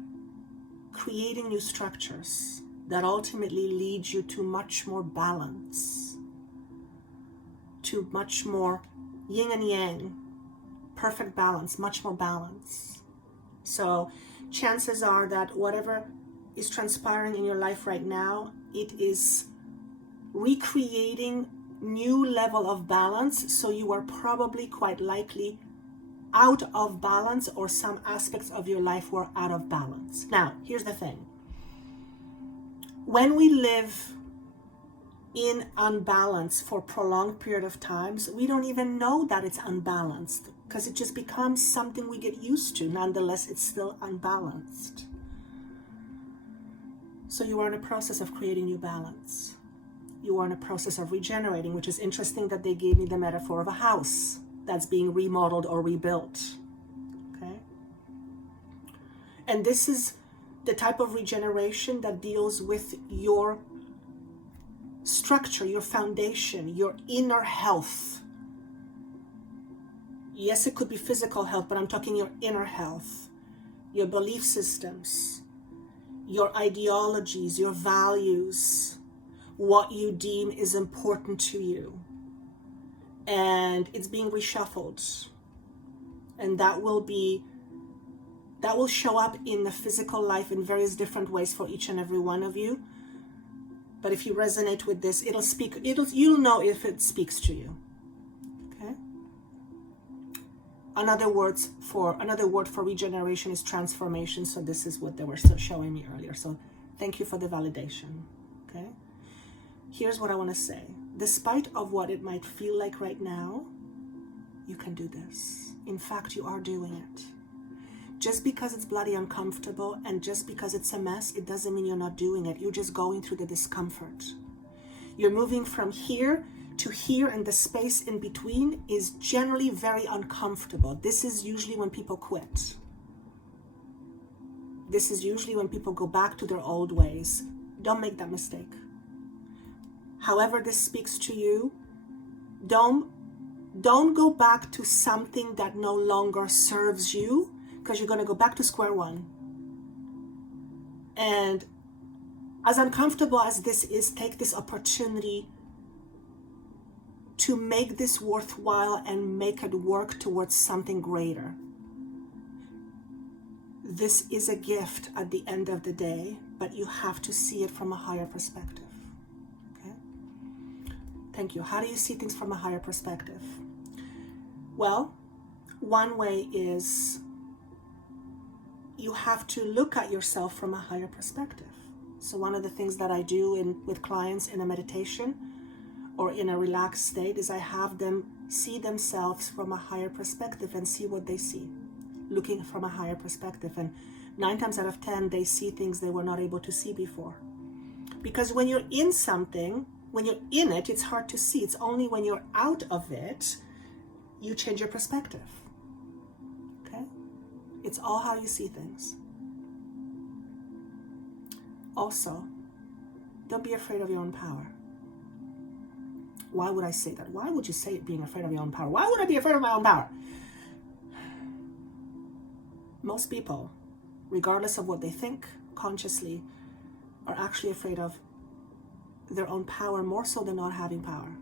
creating new structures that ultimately lead you to much more balance, to much more yin and yang, perfect balance, much more balance. So chances are that whatever is transpiring in your life right now, it is recreating new level of balance. So you are probably quite likely out of balance, or some aspects of your life were out of balance. Now, here's the thing. When we live in unbalance for a prolonged period of times, we don't even know that it's unbalanced, because it just becomes something we get used to. Nonetheless, it's still unbalanced. So you are in a process of creating new balance. You are in a process of regenerating, which is interesting that they gave me the metaphor of a house that's being remodeled or rebuilt. Okay? And this is the type of regeneration that deals with your structure, your foundation, your inner health. Yes, it could be physical health, but I'm talking your inner health, your belief systems, your ideologies, your values, what you deem is important to you. And it's being reshuffled. And that will show up in the physical life in various different ways for each and every one of you. But if you resonate with this, you'll know if it speaks to you. Okay? Another word for regeneration is transformation. So this is what they were showing me earlier. So thank you for the validation. Okay? Here's what I want to say. Despite of what it might feel like right now, you can do this. In fact, you are doing it. Just because it's bloody uncomfortable and just because it's a mess, it doesn't mean you're not doing it. You're just going through the discomfort. You're moving from here to here, and the space in between is generally very uncomfortable. This is usually when people quit. This is usually when people go back to their old ways. Don't make that mistake. However this speaks to you, don't go back to something that no longer serves you, because you're going to go back to square one. And as uncomfortable as this is, take this opportunity to make this worthwhile and make it work towards something greater. This is a gift at the end of the day, but you have to see it from a higher perspective. Okay? Thank you. How do you see things from a higher perspective? Well, one way is you have to look at yourself from a higher perspective. So one of the things that I do with clients in a meditation or in a relaxed state is I have them see themselves from a higher perspective and see what they see, looking from a higher perspective. And 9 times out of 10, they see things they were not able to see before. Because when you're in something, when you're in it, it's hard to see. It's only when you're out of it, you change your perspective. Okay? It's all how you see things. Also, don't be afraid of your own power. Why would I say that? Why would you say it, being afraid of your own power? Why would I be afraid of my own power? Most people, regardless of what they think consciously, are actually afraid of their own power more so than not having power.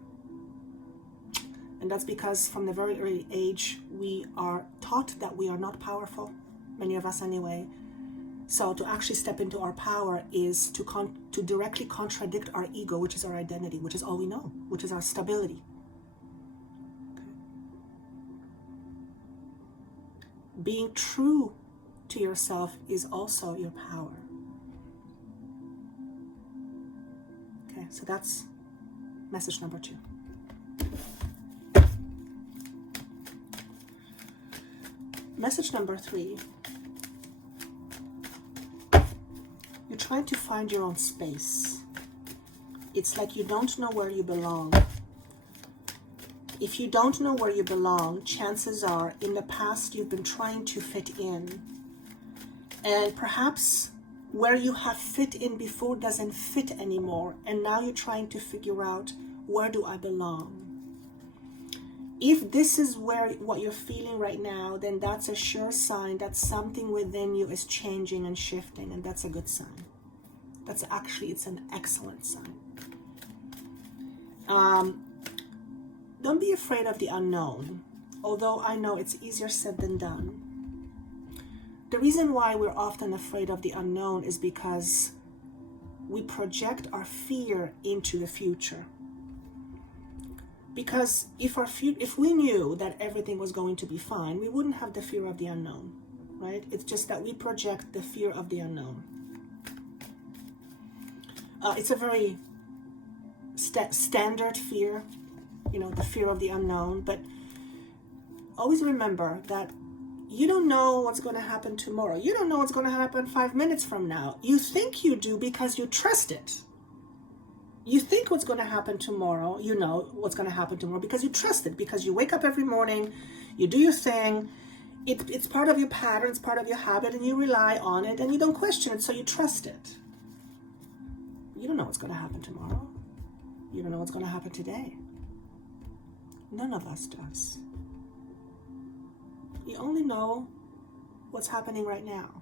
And that's because from the very early age, we are taught that we are not powerful, many of us anyway. So to actually step into our power is to directly contradict our ego, which is our identity, which is all we know, which is our stability. Okay. Being true to yourself is also your power. Okay, so that's message number 2. Message number 3. You're trying to find your own space. It's like you don't know where you belong. If you don't know where you belong, chances are in the past you've been trying to fit in. And perhaps where you have fit in before doesn't fit anymore. And now you're trying to figure out, where do I belong? If this is what you're feeling right now, then that's a sure sign that something within you is changing and shifting, and that's a good sign. It's an excellent sign. Don't be afraid of the unknown, although I know it's easier said than done. The reason why we're often afraid of the unknown is because we project our fear into the future. Because if we knew that everything was going to be fine, we wouldn't have the fear of the unknown, right? It's just that we project the fear of the unknown. It's a very standard fear, the fear of the unknown. But always remember that you don't know what's going to happen tomorrow. You don't know what's going to happen 5 minutes from now. You think you do because you trust it. You think what's going to happen tomorrow, you know what's going to happen tomorrow because you trust it, because you wake up every morning, you do your thing, it's part of your pattern, it's part of your habit, and you rely on it, and you don't question it, so you trust it. You don't know what's going to happen tomorrow. You don't know what's going to happen today. None of us does. You only know what's happening right now.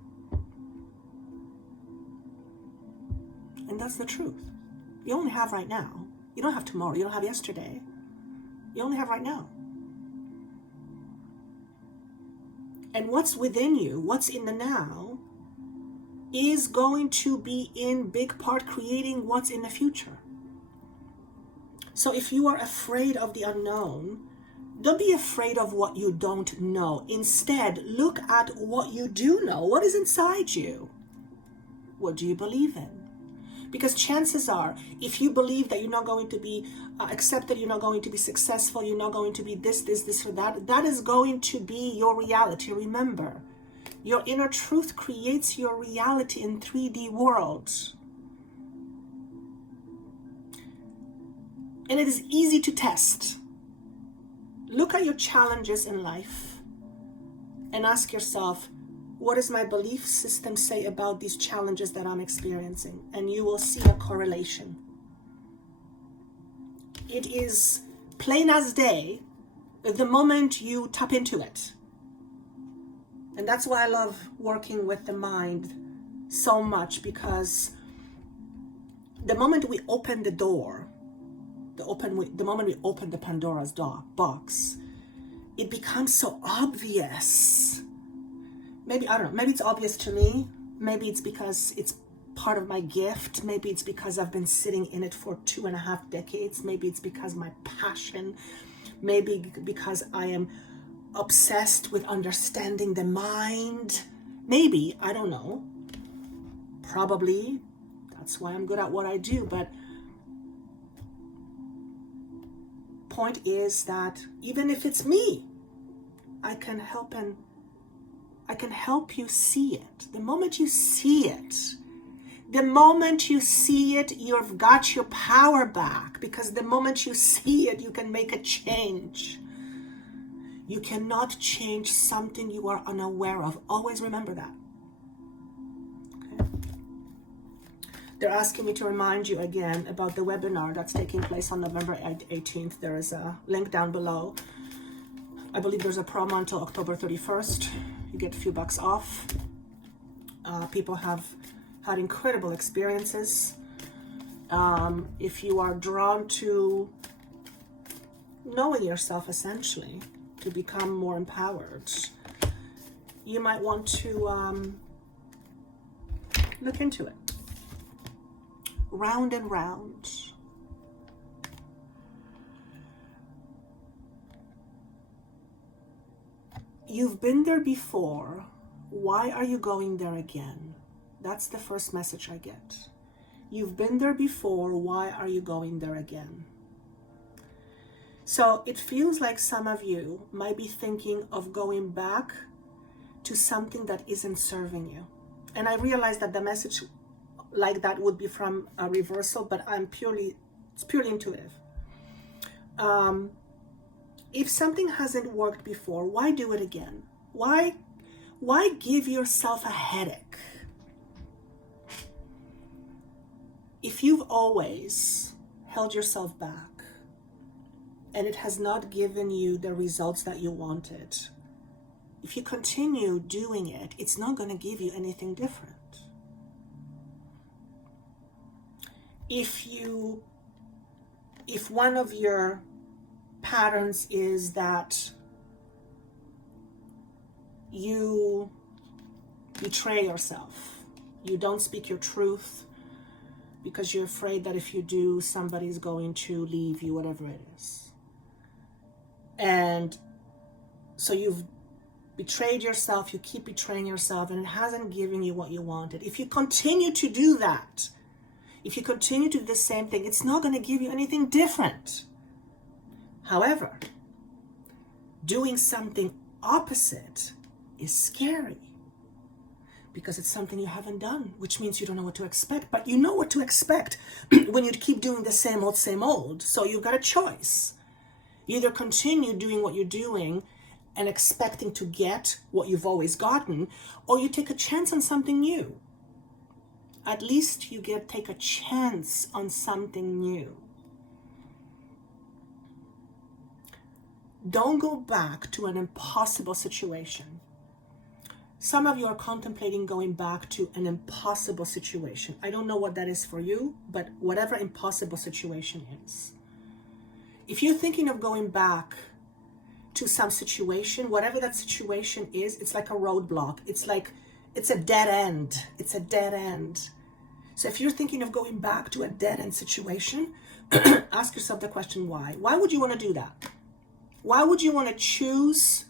And that's the truth. You only have right now. You don't have tomorrow. You don't have yesterday. You only have right now. And what's within you, what's in the now, is going to be in big part creating what's in the future. So if you are afraid of the unknown, don't be afraid of what you don't know. Instead, look at what you do know. What is inside you? What do you believe in? Because chances are, if you believe that you're not going to be accepted, you're not going to be successful, you're not going to be this, or that, that is going to be your reality. Remember, your inner truth creates your reality in 3D worlds. And it is easy to test. Look at your challenges in life and ask yourself, what does my belief system say about these challenges that I'm experiencing? And you will see a correlation. It is plain as day the moment you tap into it. And that's why I love working with the mind so much, because the moment we open the door, the moment we open the Pandora's box, it becomes so obvious. Maybe, I don't know, maybe it's obvious to me. Maybe it's because it's part of my gift. Maybe it's because I've been sitting in it for 2.5 decades. Maybe it's because my passion. Maybe because I am obsessed with understanding the mind. Maybe, I don't know. Probably, that's why I'm good at what I do. But point is that even if it's me, I can help you see it. The moment you see it, you've got your power back, because the moment you see it, you can make a change. You cannot change something you are unaware of. Always remember that. Okay. They're asking me to remind you again about the webinar that's taking place on November 18th. There is a link down below. I believe there's a promo until October 31st. You get a few bucks off. People have had incredible experiences. If you are drawn to knowing yourself, essentially, to become more empowered, you might want to look into it. Round and round. You've been there before. Why are you going there again? That's the first message I get. You've been there before. Why are you going there again? So it feels like some of you might be thinking of going back to something that isn't serving you. And I realize that the message like that would be from a reversal, but it's purely intuitive. If something hasn't worked before, why do it again? Why give yourself a headache? If you've always held yourself back and it has not given you the results that you wanted, if you continue doing it, it's not going to give you anything different. If one of your patterns is that you betray yourself, you don't speak your truth because you're afraid that if you do, somebody's going to leave you, whatever it is. And so you've betrayed yourself, you keep betraying yourself, and it hasn't given you what you wanted. If you continue to do that, if you continue to do the same thing, it's not going to give you anything different. However, doing something opposite is scary because it's something you haven't done, which means you don't know what to expect. But you know what to expect when you keep doing the same old. So you've got a choice. You either continue doing what you're doing and expecting to get what you've always gotten, or you take a chance on something new. At least you take a chance on something new. Don't go back to an impossible situation. Some of you are contemplating going back to an impossible situation. I don't know what that is for you, but whatever impossible situation is. If you're thinking of going back to some situation, whatever that situation is, it's like a roadblock. It's a dead end. It's a dead end. So if you're thinking of going back to a dead end situation, ask yourself the question, why? Why would you want to do that? Why would you want to choose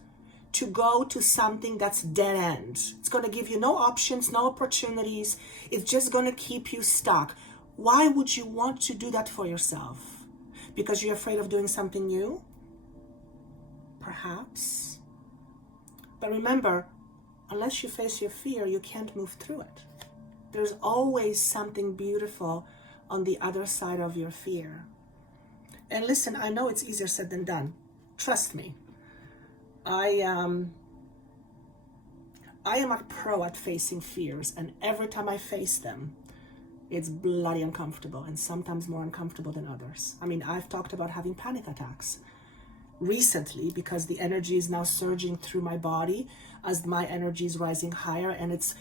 to go to something that's dead end? It's going to give you no options, no opportunities. It's just going to keep you stuck. Why would you want to do that for yourself? Because you're afraid of doing something new? Perhaps. But remember, unless you face your fear, you can't move through it. There's always something beautiful on the other side of your fear. And listen, I know it's easier said than done. Trust me. I am a pro at facing fears, and every time I face them, it's bloody uncomfortable, and sometimes more uncomfortable than others. I mean, I've talked about having panic attacks recently because the energy is now surging through my body as my energy is rising higher, and it's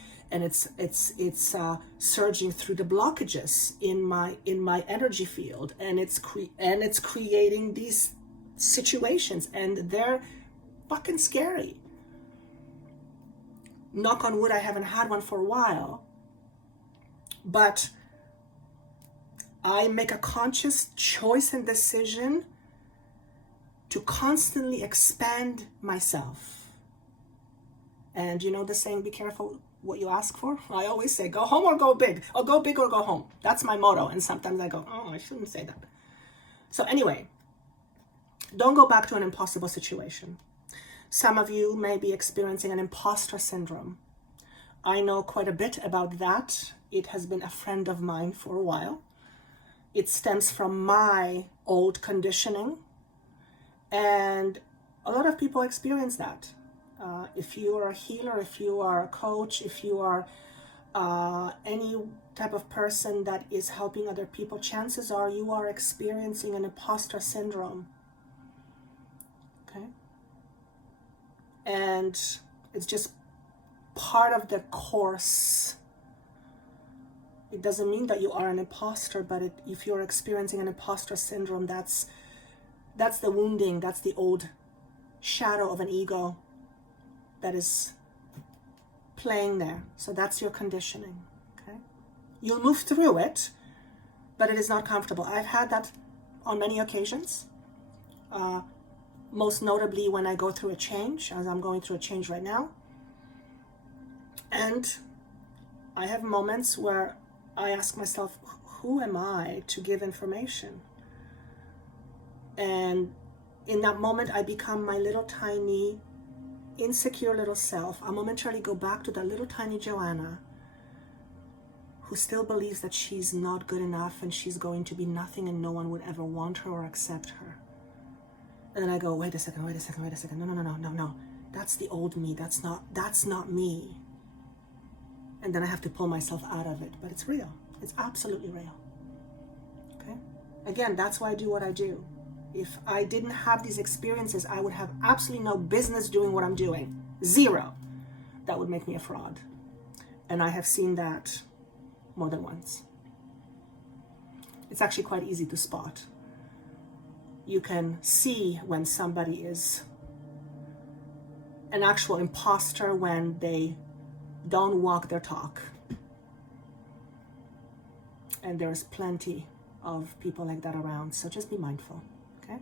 surging through the blockages in my energy field, and it's creating these situations, and they're fucking scary. Knock on wood, I haven't had one for a while, but I make a conscious choice and decision to constantly expand myself. And you know the saying, be careful what you ask for? I always say, go home or go big, or go big or go home. That's my motto. And sometimes I go, oh, I shouldn't say that. So anyway, Don't go back to an impossible situation. Some of you may be experiencing an imposter syndrome. I know quite a bit about that. It has been a friend of mine for a while. It stems from my old conditioning, and a lot of people experience that. If you are a healer, if you are a coach, if you are any type of person that is helping other people, chances are you are experiencing an imposter syndrome. Okay? And it's just part of the course. It doesn't mean that you are an imposter, but if you're experiencing an imposter syndrome, that's the wounding, that's the old shadow of an ego that is playing there. So that's your conditioning. Okay? You'll move through it, but it is not comfortable. I've had that on many occasions. Most notably when I go through a change, as I'm going through a change right now. And I have moments where I ask myself, who am I to give information? And in that moment, I become my little tiny, insecure little self. I momentarily go back to that little tiny Joanna who still believes that she's not good enough and she's going to be nothing and no one would ever want her or accept her. And then I go, wait a second. No. That's the old me. That's not me. And then I have to pull myself out of it. But it's real. It's absolutely real. Okay? Again, that's why I do what I do. If I didn't have these experiences, I would have absolutely no business doing what I'm doing. Zero. That would make me a fraud. And I have seen that more than once. It's actually quite easy to spot. You can see when somebody is an actual imposter when they don't walk their talk. And there's plenty of people like that around, so just be mindful, okay?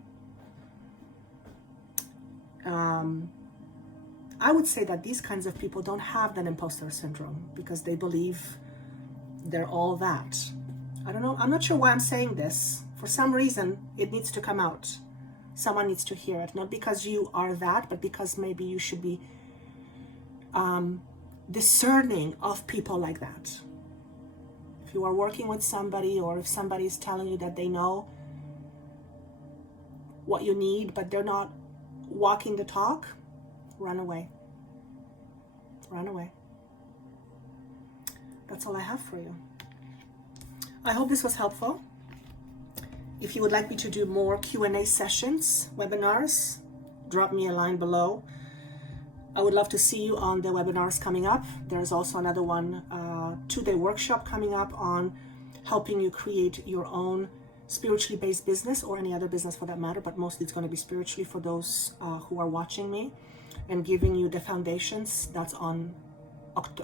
I would say that these kinds of people don't have that imposter syndrome because they believe they're all that. I don't know, I'm not sure why I'm saying this. For some reason, it needs to come out. Someone needs to hear it, not because you are that, but because maybe you should be discerning of people like that. If you are working with somebody or if somebody is telling you that they know what you need, but they're not walking the talk, run away. Run away. That's all I have for you. I hope this was helpful. If you would like me to do more Q&A sessions, webinars, drop me a line below. I would love to see you on the webinars coming up. There's also another one, 2-day workshop coming up on helping you create your own spiritually based business or any other business for that matter, but mostly it's going to be spiritually for those who are watching me and giving you the foundations. That's on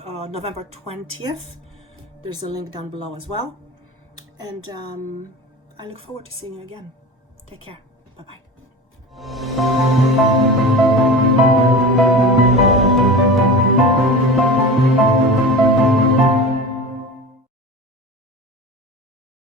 November 20th. There's a link down below as well. And I look forward to seeing you again. Take care. Bye-bye.